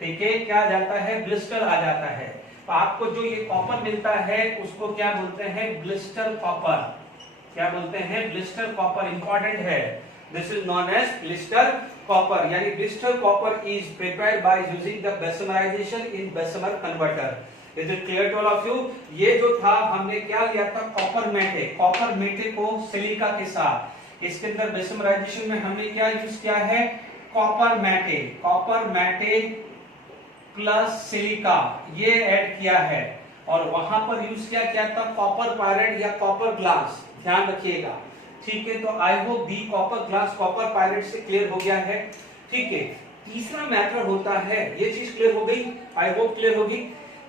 ठीक है, क्या आ जाता है, ब्लिस्टर आ जाता है। तो आपको जो ये कॉपर मिलता है उसको क्या बोलते हैं, ब्लिस्टर कॉपर। क्या बोलते हैं, ब्लिस्टर कॉपर, इंपॉर्टेंट है, this is known as blister copper, यानी blister copper is prepared by using the bessemerisation in Bessemer converter. Is it clear to all of you? ये जो था हमने क्या लिया था, कॉपर मेटे को सिलिका के साथ, इसके अंदर बेसिमराइजेशन में हमने क्या यूज किया है, कॉपर मेटे प्लस सिलिका ये ऐड किया है, और वहां पर यूज किया था कॉपर पायरेट या कॉपर ग्लास, ध्यान रखिएगा, ठीक है, तो I hope the copper glass copper pirate से क्लियर हो गया है। ठीक है, तीसरा मेथड होता है, ये चीज क्लियर हो गई, आई होप क्लियर होगी।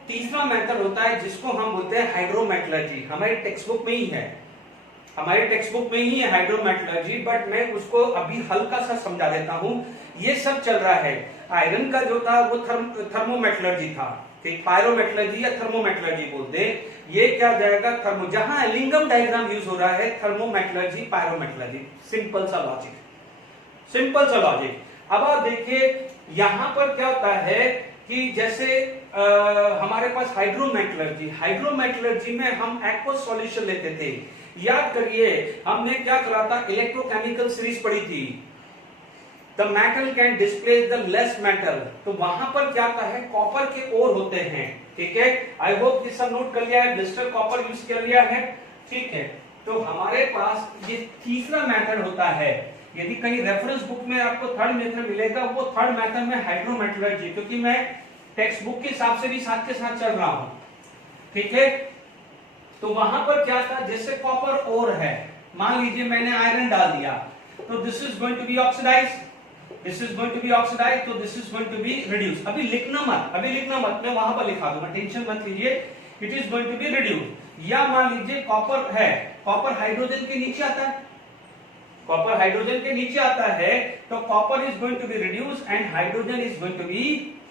तीसरा मेथड होता है जिसको हम बोलते हैं हाइड्रोमेटलर्जी, हमारी टेक्स्ट बुक में ही है, हमारे टेक्स्ट बुक में ही है हाइड्रोमेटलर्जी, बट मैं उसको अभी हल्का सा समझा देता हूं। ये सब चल रहा है, आयरन का जो था वो थर्मोमेटलर्जी था, ठीक, पायरोमेटलर्जी या थर्मोमेटलर्जी बोलते। ये क्या जाएगा थर्मो, जहां एलिंगम डायग्राम यूज हो रहा है थर्मोमेटलर्जी पायरोमेटलर्जी, सिंपल सा लॉजिक, सिंपल सा लॉजिक। अब आप देखिए यहां पर क्या होता है कि जैसे हमारे पास हाइड्रोमेटलर्जी, हाइड्रोमेटलर्जी में हम एक्वस सॉल्यूशन लेते थे। याद करिए हमने क्या करा था, इलेक्ट्रोकेमिकल सीरीज पढ़ी थी, the metal can displace the less metal. तो वहां पर क्या होता है, कॉपर के ओर होते हैं, ठीक है। आई होप ये सब नोट कर लिया है, ब्लिस्टर कॉपर यूज कर लिया है, ठीक है। तो हमारे पास ये तीसरा मेथड होता है, यदि कहीं रेफरेंस बुक में आपको थर्ड मेथड मिलेगा, वो थर्ड मेथड में हाइड्रोमेटलर्जी, क्योंकि मैं टेक्स्ट बुक के हिसाब से भी साथ के साथ चल रहा हूं, ठीक है। तो वहां पर क्या था, जैसे कॉपर ओर है, मान लीजिए मैंने आयरन डाल दिया, तो this is going to be oxidise, this is going to be oxidise, तो this is going to be reduce. अभी लिखना मत, अभी लिखना मत, मैं वहां पर लिखा दूंगा, टेंशन मत लीजिए, it is going to be reduce. या मान लीजिए कॉपर है, कॉपर हाइड्रोजन के नीचे आता है, कॉपर हाइड्रोजन के नीचे आता है, तो copper is going to be reduce and hydrogen is going to be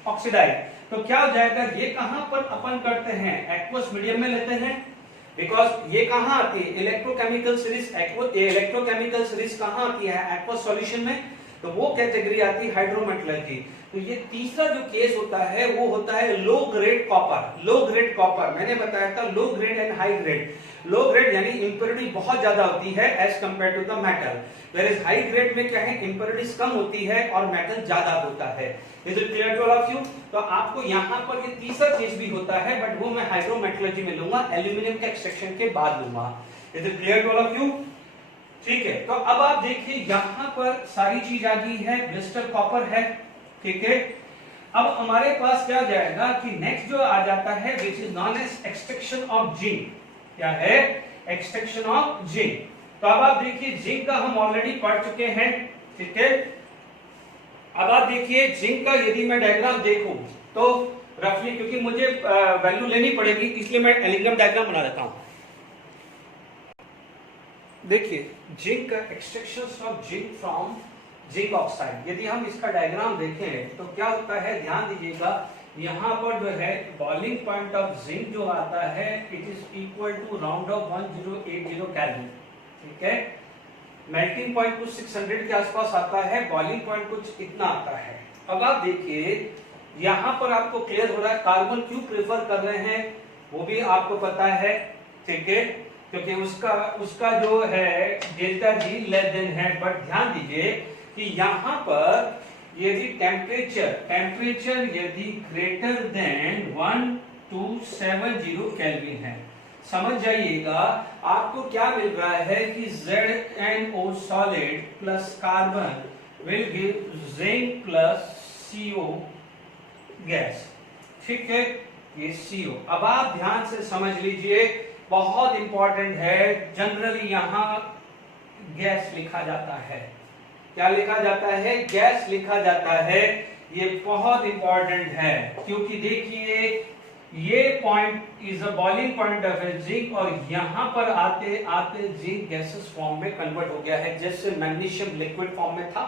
oxidise. तो क्या हो जाएगा, ये कहां पर अपन करते हैं, एक्वस मीडियम में लेते हैं, बिकॉज ये कहां आती है, इलेक्ट्रोकेमिकल सीरीज, इलेक्ट्रोकेमिकल सीरीज कहां आती है, एक्वस सॉल्यूशन में, तो वो कैटेगरी आती है हाइड्रोमेटलर्जी। तो ये तीसरा जो केस होता है वो होता है low grade copper. Low grade copper मैंने बताया था, low grade and high grade. Low grade यानी इंप्योरिटी बहुत ज्यादा होती है as compare to the metal, where high grade में क्या है, इंप्योरिटीज कम होती है और मेटल ज्यादा होता है। Is it clear to all of you? तो आपको यहाँ पर ये तीसरा केस भी होता है, बट वो मैं हाइड्रोमेटलर्जी में लूंगा, एल्यूमिनियम के एक्सट्रैक्शन के बाद लूंगा। Is it clear to all of you? ठीक है, तो अब आप देखिए यहां पर सारी चीज आ गई है, ब्लिस्टर कॉपर है, ठीक है। अब हमारे पास क्या जाएगा कि नेक्स्ट जो आ जाता है which is known as extraction of zinc. क्या है? Extraction of zinc. तो अब आप देखिए जिंक का हम ऑलरेडी पढ़ चुके हैं, ठीक है। अब आप देखिए जिंक का यदि मैं डायग्राम देखूं तो रफली, क्योंकि मुझे वैल्यू लेनी पड़ेगी इसलिए मैं एलिग्राम डायग्राम बना देता हूं। देखिए zinc extraction of zinc from zinc oxide, यदि हम इसका डायग्राम देखें तो क्या होता है, ध्यान दीजिएगा, यहाँ पर जो है बॉइलिंग पॉइंट ऑफ जिंक जो आता है it is equal to round of 1080 kelvin, ठीक है। मेल्टिंग पॉइंट कुछ 600 के आसपास आता है, बॉइलिंग पॉइंट कुछ इतना आता है। अब आप देखिए यहाँ पर आपको क्लियर हो रहा है, कार्बन क्यों प्रेफर कर रहे हैं वो भी आपको पता है, ठीक है, क्योंकि उसका जो है डेल्टा जी लेस देन है। बट ध्यान दीजिए कि यहाँ पर यदि टेम्परेचर यदि ग्रेटर देन 1270 केल्विन है, समझ जाइएगा आपको क्या मिल रहा है कि ZnO solid plus carbon will give zinc plus CO gas, ठीक है, ये CO। अब आप ध्यान से समझ लीजिए, बहुत इंपॉर्टेंट है, जनरली यहां गैस लिखा जाता है, क्या लिखा जाता है, गैस लिखा जाता है। ये बहुत इंपॉर्टेंट है क्योंकि देखिए ये point is a boiling point of zinc, और यहां पर आते आते जिंक गैसेस फॉर्म में कन्वर्ट हो गया है, जैसे मैग्नीशियम लिक्विड फॉर्म में था,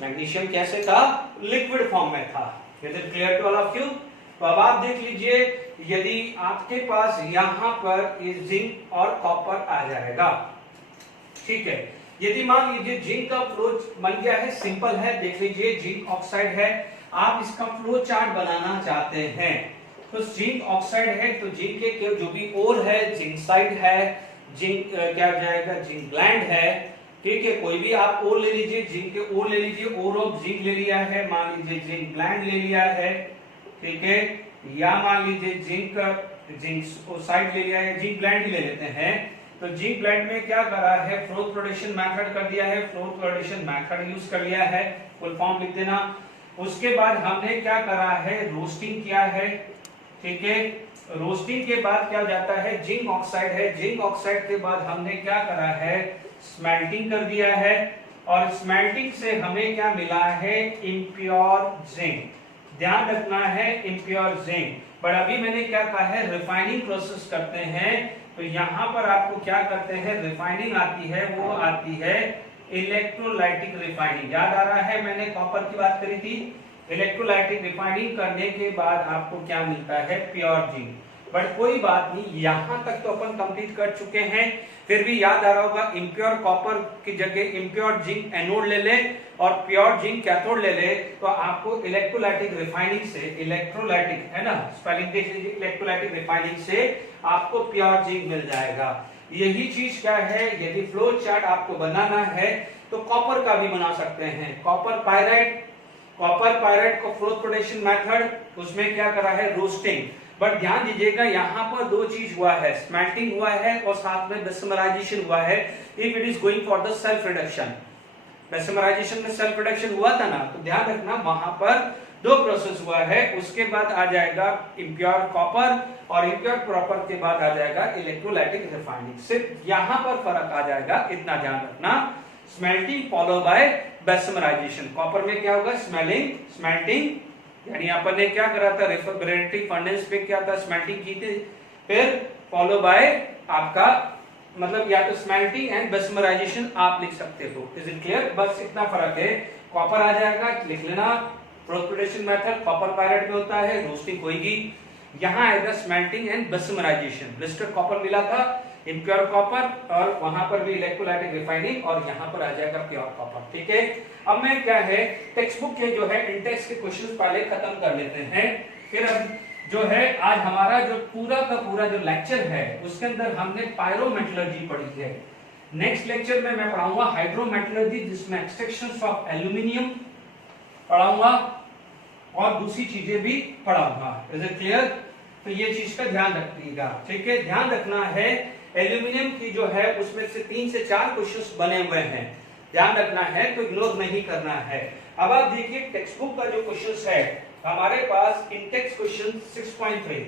मैग्नीशियम कैसे था, लिक्विड फॉर्म में था। Is it clear to all of you? तो अब आप देख लीजिए, यदि आपके पास यहां पर जिंक और कॉपर आ जाएगा, ठीक है। यदि मान लीजिए जिंक का फ्लो बन गया है, सिंपल है, देख लीजिए जिंक ऑक्साइड है, आप इसका फ्लो चार्ट बनाना चाहते हैं, तो जिंक ऑक्साइड है तो जिंक के जो भी ओर है, जिंक साइड है, जिंक क्या जाएगा, जिंक ग्लैंड है, ठीक है। कोई भी आप ओर ले लीजिए, जिंक के ओर ले लीजिए, ओर ऑफ जिंक ले लिया है, मान लीजिए जिंक ग्लैंड ले लिया है, ठीक है, या मान लीजिए जिंक साइड ले लिया है, जिंक ग्लैंड ही ले लेते हैं। तो जिंक ग्लैंड में क्या करा है, फ्लोथ फ्लोटेशन मेथड कर दिया है, फ्लोथ फ्लोटेशन मेथड यूज कर लिया है, फुल फॉर्म लिख देना। उसके बाद हमने क्या करा है, रोस्टिंग किया है, ठीक है, रोस्टिंग के बाद क्या जाता है, जिंक ऑक्साइड है, जिंक ऑक्साइड के बाद हमने क्या करा है, स्मेल्टिंग कर दिया है, और स्मेल्टिंग से हमें क्या मिला है, इम्प्योर जिंक। ध्यान रखना है इम्प्योर जिंक। बट अभी मैंने क्या कहा है, रिफाइनिंग प्रोसेस करते हैं, तो यहां पर आपको क्या करते हैं, रिफाइनिंग आती है, वो आती है इलेक्ट्रोलाइटिक रिफाइनिंग। याद आ रहा है मैंने कॉपर की बात करी थी। इलेक्ट्रोलाइटिक रिफाइनिंग करने के बाद आपको क्या मिलता है, प्योर जिंक। बट कोई बात नहीं, यहां तक तो अपन कंप्लीट कर चुके हैं। फिर भी याद आ रहा होगा, इम्प्योर कॉपर की जगह इम्प्योर जिंक एनोड ले ले और प्योर जिंक कैथोड ले ले, तो आपको इलेक्ट्रोलाइटिक रिफाइनिंग से, इलेक्ट्रोलाइटिक है ना, स्पेलिंग देख लीजिए, इलेक्ट्रोलाइटिक रिफाइनिंग से आपको प्योर जिंक मिल जाएगा। यही चीज क्या है, यदि फ्लो चार्ट आपको बनाना है तो कॉपर का भी बना सकते हैं। कॉपर पायराइड, कॉपर पायराइड को फोर्थ प्रोडक्शन मेथड, उसमें क्या करा है, रोस्टिंग। बट ध्यान दीजिएगा यहाँ पर दो चीज हुआ है, स्मेल्टिंग हुआ है और साथ में बेसमराइजेशन हुआ है। If it is going for the self reduction, bessemerisation में सेल्फ रिडक्शन हुआ था ना, तो ध्यान रखना वहां पर दो प्रोसेस हुआ है। उसके बाद आ जाएगा इम्प्योर कॉपर और इम्प्योर कॉपर के बाद आ जाएगा इलेक्ट्रोलाइटिक रिफाइनिंग। सिर्फ यहाँ पर फर्क आ जाएगा, इतना ध्यान रखना, स्मेल्टिंग फॉलो बाय बेसमराइजेशन। कॉपर में क्या होगा, स्मेल्टिंग, यानी अपन ने क्या करा था, रेफ्रिजरेटिव फर्नेस पे क्या था, स्मेल्टिंग की थी, फिर फॉलो बाय आपका मतलब या तो स्मेल्टिंग एंड बेसमराइजेशन आप लिख सकते हो। Is it clear? बस इतना फर्क है। कॉपर आ जाएगा, लिख लेना, प्रोपेगेशन मेथड कॉपर पायराइड में होता है, रोस्टिंग होगी। यहाँ आएगा स्मेल्टिंग एंड बेसमराइजेशन। ब्लिस्टर्ड कॉपर मिला था, इम्प्योर कॉपर, और वहां पर भी इलेक्ट्रोलाइटिक रिफाइनिंग, और यहाँ पर आ जाएगा प्योर कॉपर। ठीक है, अब मैं क्या है, टेक्स्ट बुक के जो है इंडेक्स के क्वेश्चंस पहले खत्म कर लेते हैं। फिर अब जो है आज हमारा जो पूरा का पूरा जो लेक्चर है उसके अंदर हमने पायरोमेटलर्जी पढ़ी है। नेक्स्ट लेक्चर में मैं पढ़ाऊंगा हाइड्रोमेटलर्जी, जिसमें एक्सट्रैक्शंस ऑफ एल्यूमिनियम पढ़ाऊंगा और दूसरी चीजें भी पढ़ाऊंगा। Is it clear? तो ये चीज का ध्यान रखिएगा। ठीक है, ध्यान रखना है एल्यूमिनियम की जो है उसमें से 3 से 4 क्वेश्चंस बने हुए हैं, ध्यान रखना है, तो इग्नोर नहीं करना है। अब आप देखिए टेक्स्ट बुक का जो क्वेश्चंस है हमारे पास, इंटेक्स क्वेश्चन 6.3,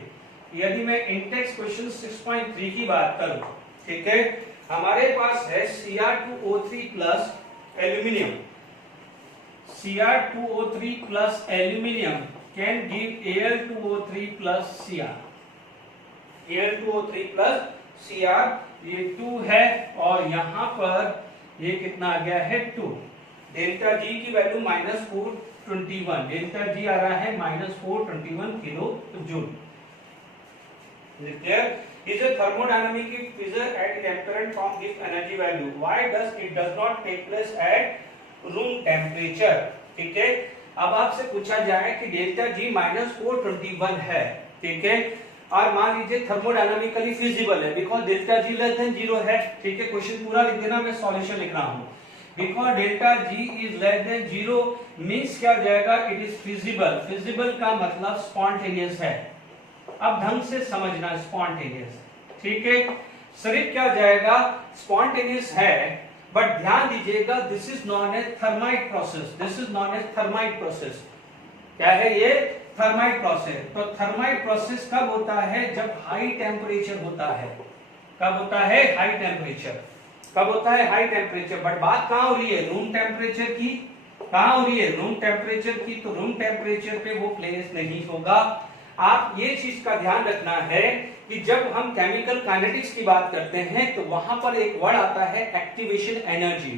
यदि मैं इंटेक्स क्वेश्चन 6.3 की बात करूं, ठीक है, हमारे पास है Cr2O3 plus aluminium. Cr2O3 plus aluminium can give Al2O3 plus Cr। Al2O3 plus Cr, ये 2 है, और यहां पर ये कितना आ गया है, 2। डेल्टा जी की वैल्यू -421, डेल्टा जी आ रहा है -421 kilo joule. Is a thermodynamic fissure at temperate form gives energy value. Why does not take place at room temperature? ठीक है, अब आपसे पूछा जाए कि डेल्टा जी -421 है, ठीक है, और मान लीजिए थर्मोडायनामिकली फिजिबल है, because delta G less than 0 है। ठीक है, क्वेश्चन पूरा लिख देना, मैं सॉल्यूशन लिख रहा हूं। Because delta G is less than 0 means क्या हो जाएगा, इट इज फिजिबल। फिजिबल का मतलब स्पॉन्टेनियस है। अब ढंग से समझना, स्पॉन्टेनियस, ठीक है, सिर्फ क्या हो जाएगा, स्पॉन्टेनियस है, बट ध्यान दीजिएगा this is known as thermite process, this is known as thermite process. क्या है ये, थर्माइट प्रोसेस। तो थर्माइट प्रोसेस कब होता है, जब हाई टेम्परेचर होता है। कब होता है, हाई टेम्परेचर। कब होता है, हाई टेम्परेचर। बट बात कहां हो रही है, रूम टेम्परेचर की। कहां हो रही है, रूम टेम्परेचर की। तो रूम टेम्परेचर पे वो प्लेस नहीं होगा। आप ये चीज का ध्यान रखना है कि जब हम केमिकल काइनेटिक्स की बात करते हैं तो वहां पर एक वर्ड आता है एक्टिवेशन एनर्जी।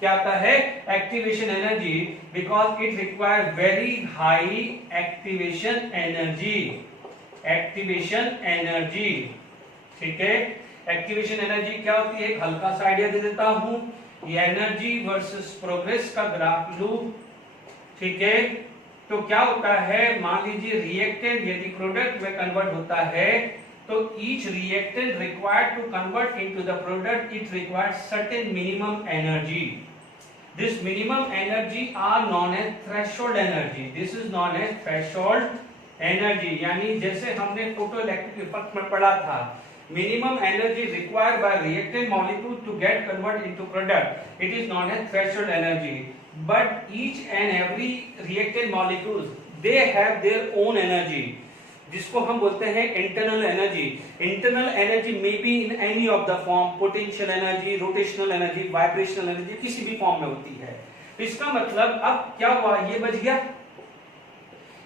क्या आता है, activation energy, because it require very high activation energy. Activation energy, ठीक है, एक्टिवेशन एनर्जी क्या होती है, हल्का सा आइडिया दे देता हूं, ये एनर्जी वर्सेस प्रोग्रेस का ग्राफ लू। ठीक है, तो क्या होता है, मान लीजिए रिएक्टेंट यदि प्रोडक्ट में कन्वर्ट होता है तो each reactant required to convert into the product it requires certain minimum energy. This minimum energy are known as threshold energy. This is known as threshold energy. यानी जैसे हमने फोटोइलेक्ट्रिक इफेक्ट में पढ़ा था, minimum energy required by reactant molecule to get convert into product, it is known as threshold energy. But each and every reactant molecules they have their own energy. जिसको हम बोलते हैं internal energy. Internal energy may be in any of the form, potential energy, rotational energy, vibrational energy, किसी भी form में होती है। इसका मतलब अब क्या हुआ, ये बच गया,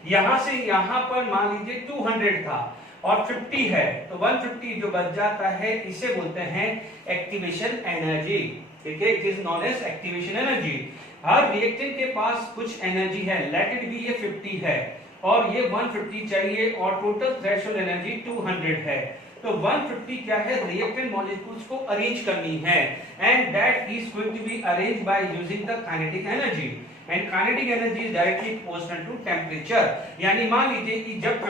यहां से यहां पर मान लीजिए 200 था और 50 है, तो 150 जो बच जाता है इसे बोलते हैं एक्टिवेशन एनर्जी। ठीक है, it is known as activation energy. हर रिएक्टेंट के पास कुछ एनर्जी है, लेट इट बी ये 50 है और ये 150 चाहिए और टोटल थ्रेशोल्ड एनर्जी 200 है। तो 150 क्या है, रिएक्टेंट मॉलिक्यूल्स को अरेंज करनी है and that is going to be arranged by using the kinetic energy and kinetic energy is directly proportional to temperature. यानी मान लीजिए कि जब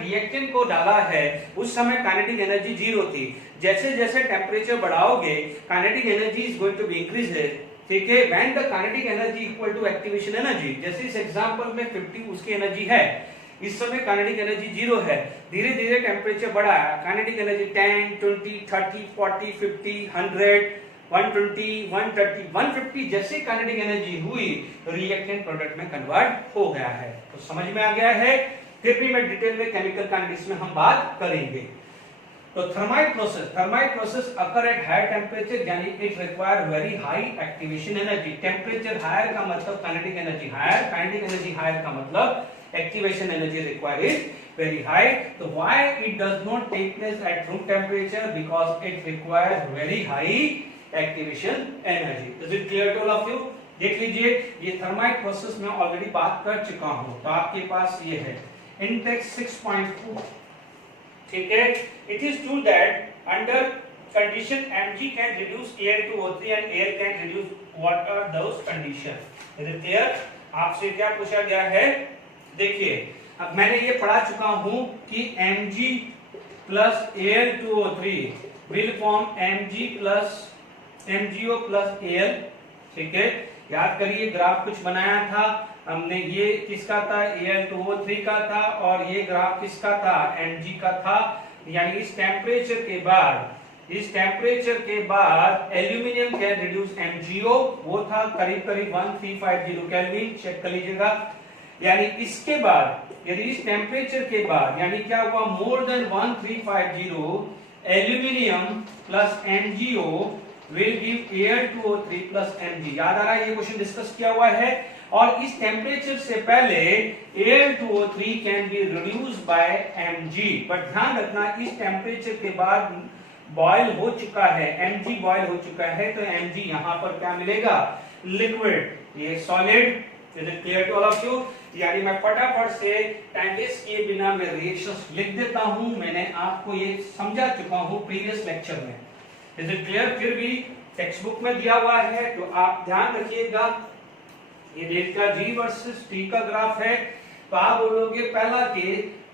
रिएक्टेंट को डाला है उस समय काइनेटिक एनर्जी 0 थी, जैसे जैसे टेम्परेचर बढ़ाओगे kinetic energy is going to be increase है। ठीक है, when the kinetic energy equal to activation energy, जैसे इस एग्जांपल में 50 उसकी एनर्जी है, इस समय काइनेटिक एनर्जी 0 है, धीरे धीरे टेम्परेचर बढ़ा, काइनेटिक एनर्जी 10, 20, 30, 40, 50, 100, 120, 130, 150 जैसे काइनेटिक एनर्जी हुई रिएक्टेंट प्रोडक्ट में कन्वर्ट हो गया है। तो समझ में आ गया है, फिर भी मैं डिटेल में केमिकल काइनेटिक्स में हम बात करेंगे। तो thermite process occur at higher temperature, यानी it require very high activation energy. Temperature higher का मतलब kinetic energy higher, kinetic energy higher का मतलब activation energy required is very high. So why it does not take place at room temperature? Because it requires very high activation energy. Is it clear to all of you? देख लीजिए, ये thermite process में already बात कर चुका हूं, तो आपके पास ये है इंडेक्स 6.2। ठीक है, it is true that under condition mg can reduce air to O3 and air can reduce water, those condition. Is it clear? आपसे क्या पूछा गया है, देखिए अब मैंने ये पढ़ा चुका हूं कि Mg plus Al2O3 will form Mg plus MgO plus Al। ठीक है, याद करिए ग्राफ कुछ बनाया था हमने, ये किसका था, Al2O3 का था और ये ग्राफ किसका था, Mg का था। यानी इस टेम्परेचर के बाद एल्यूमिनियम कैन रिड्यूस MgO, वो था करीब करीब 1350 केल्विन, चेक कर लीजिएगा। यानी इसके बाद यदि इस टेम्परेचर के बाद यानी क्या हुआ, more than 1350 aluminium plus MgO will give Al2O3 plus Mg। याद आ रहा है, ये क्वेश्चन डिस्कस किया हुआ है। और इस टेम्परेचर से पहले Al2O3 can be reduced by Mg, but ध्यान रखना इस टेम्परेचर के बाद बॉयल हो चुका है, Mg बॉयल हो चुका है, तो Mg यहां पर क्या मिलेगा, लिक्विड, ये solid. Is it clear to all of you? यानी मैं फटाफट से टाइम वेस्ट किए बिना मैं रिएक्शंस लिख देता हूं, मैंने आपको ये समझा चुका हूं प्रीवियस लेक्चर में। Is it clear? फिर भी टेक्स्ट बुक में दिया हुआ है तो आप ध्यान रखिएगा, ये डेल्टा G वर्सेस T का ग्राफ है, तो आप बोलोगे पहला के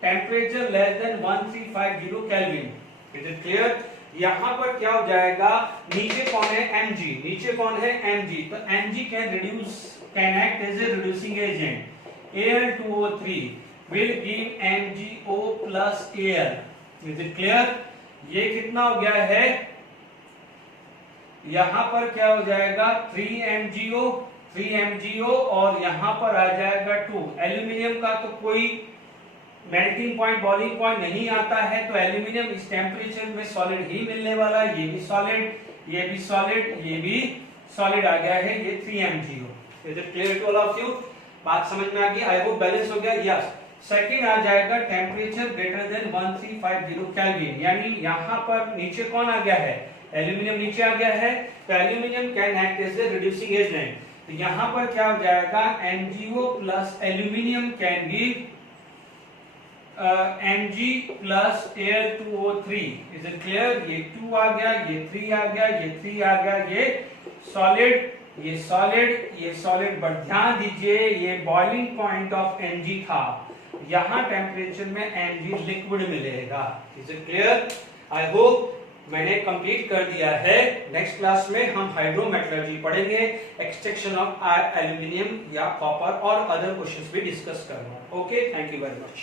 temperature less than 1350 kelvin. Is it clear? यहाँ पर क्या हो जाएगा, नीचे कौन है, Mg, नीचे कौन है, Mg, तो Mg can act as a reducing agent. Al2O3 will give MgO plus Al. Is it clear? ये कितना हो गया है, यहां पर क्या हो जाएगा 3MgO और यहां पर आ जाएगा 2। एल्यूमिनियम का तो कोई मेल्टिंग पॉइंट, बॉइलिंग पॉइंट नहीं आता है, तो एल्यूमिनियम इस टेम्परेचर में सॉलिड ही मिलने वाला है। ये भी सॉलिड, ये भी सॉलिड, ये भी सॉलिड आ गया है, ये 3MgO। Is it clear to all of you? बात समझ में आ गई, आई होप बैलेंस हो गया। यस, सेकंड आ जाएगा टेम्परेचर ग्रेटर देन 1350 केल्विन, यानी यहाँ पर नीचे कौन आ गया है, एल्यूमिनियम नीचे आ गया है, तो aluminium can act as a reducing agent. तो यहाँ पर क्या हो जाएगा, MgO plus aluminium can give Mg plus Al2O3। Is it clear? ये 2 आ गया, ये 3 आ गया, ये 3 आ गया, ये सॉलिड, ये सॉलिड, ये सॉलिड। बट ध्यान दीजिए ये बॉइलिंग पॉइंट ऑफ Mg था, यहाँ टेम्परेचर में Mg लिक्विड मिलेगा। Is it clear? I hope मैंने कंप्लीट कर दिया है। नेक्स्ट क्लास में हम हाइड्रोमेटलर्जी पढ़ेंगे, एक्सट्रैक्शन ऑफ एल्यूमिनियम या कॉपर और अदर क्वेश्चंस भी डिस्कस करूंगा। Okay, thank you very much.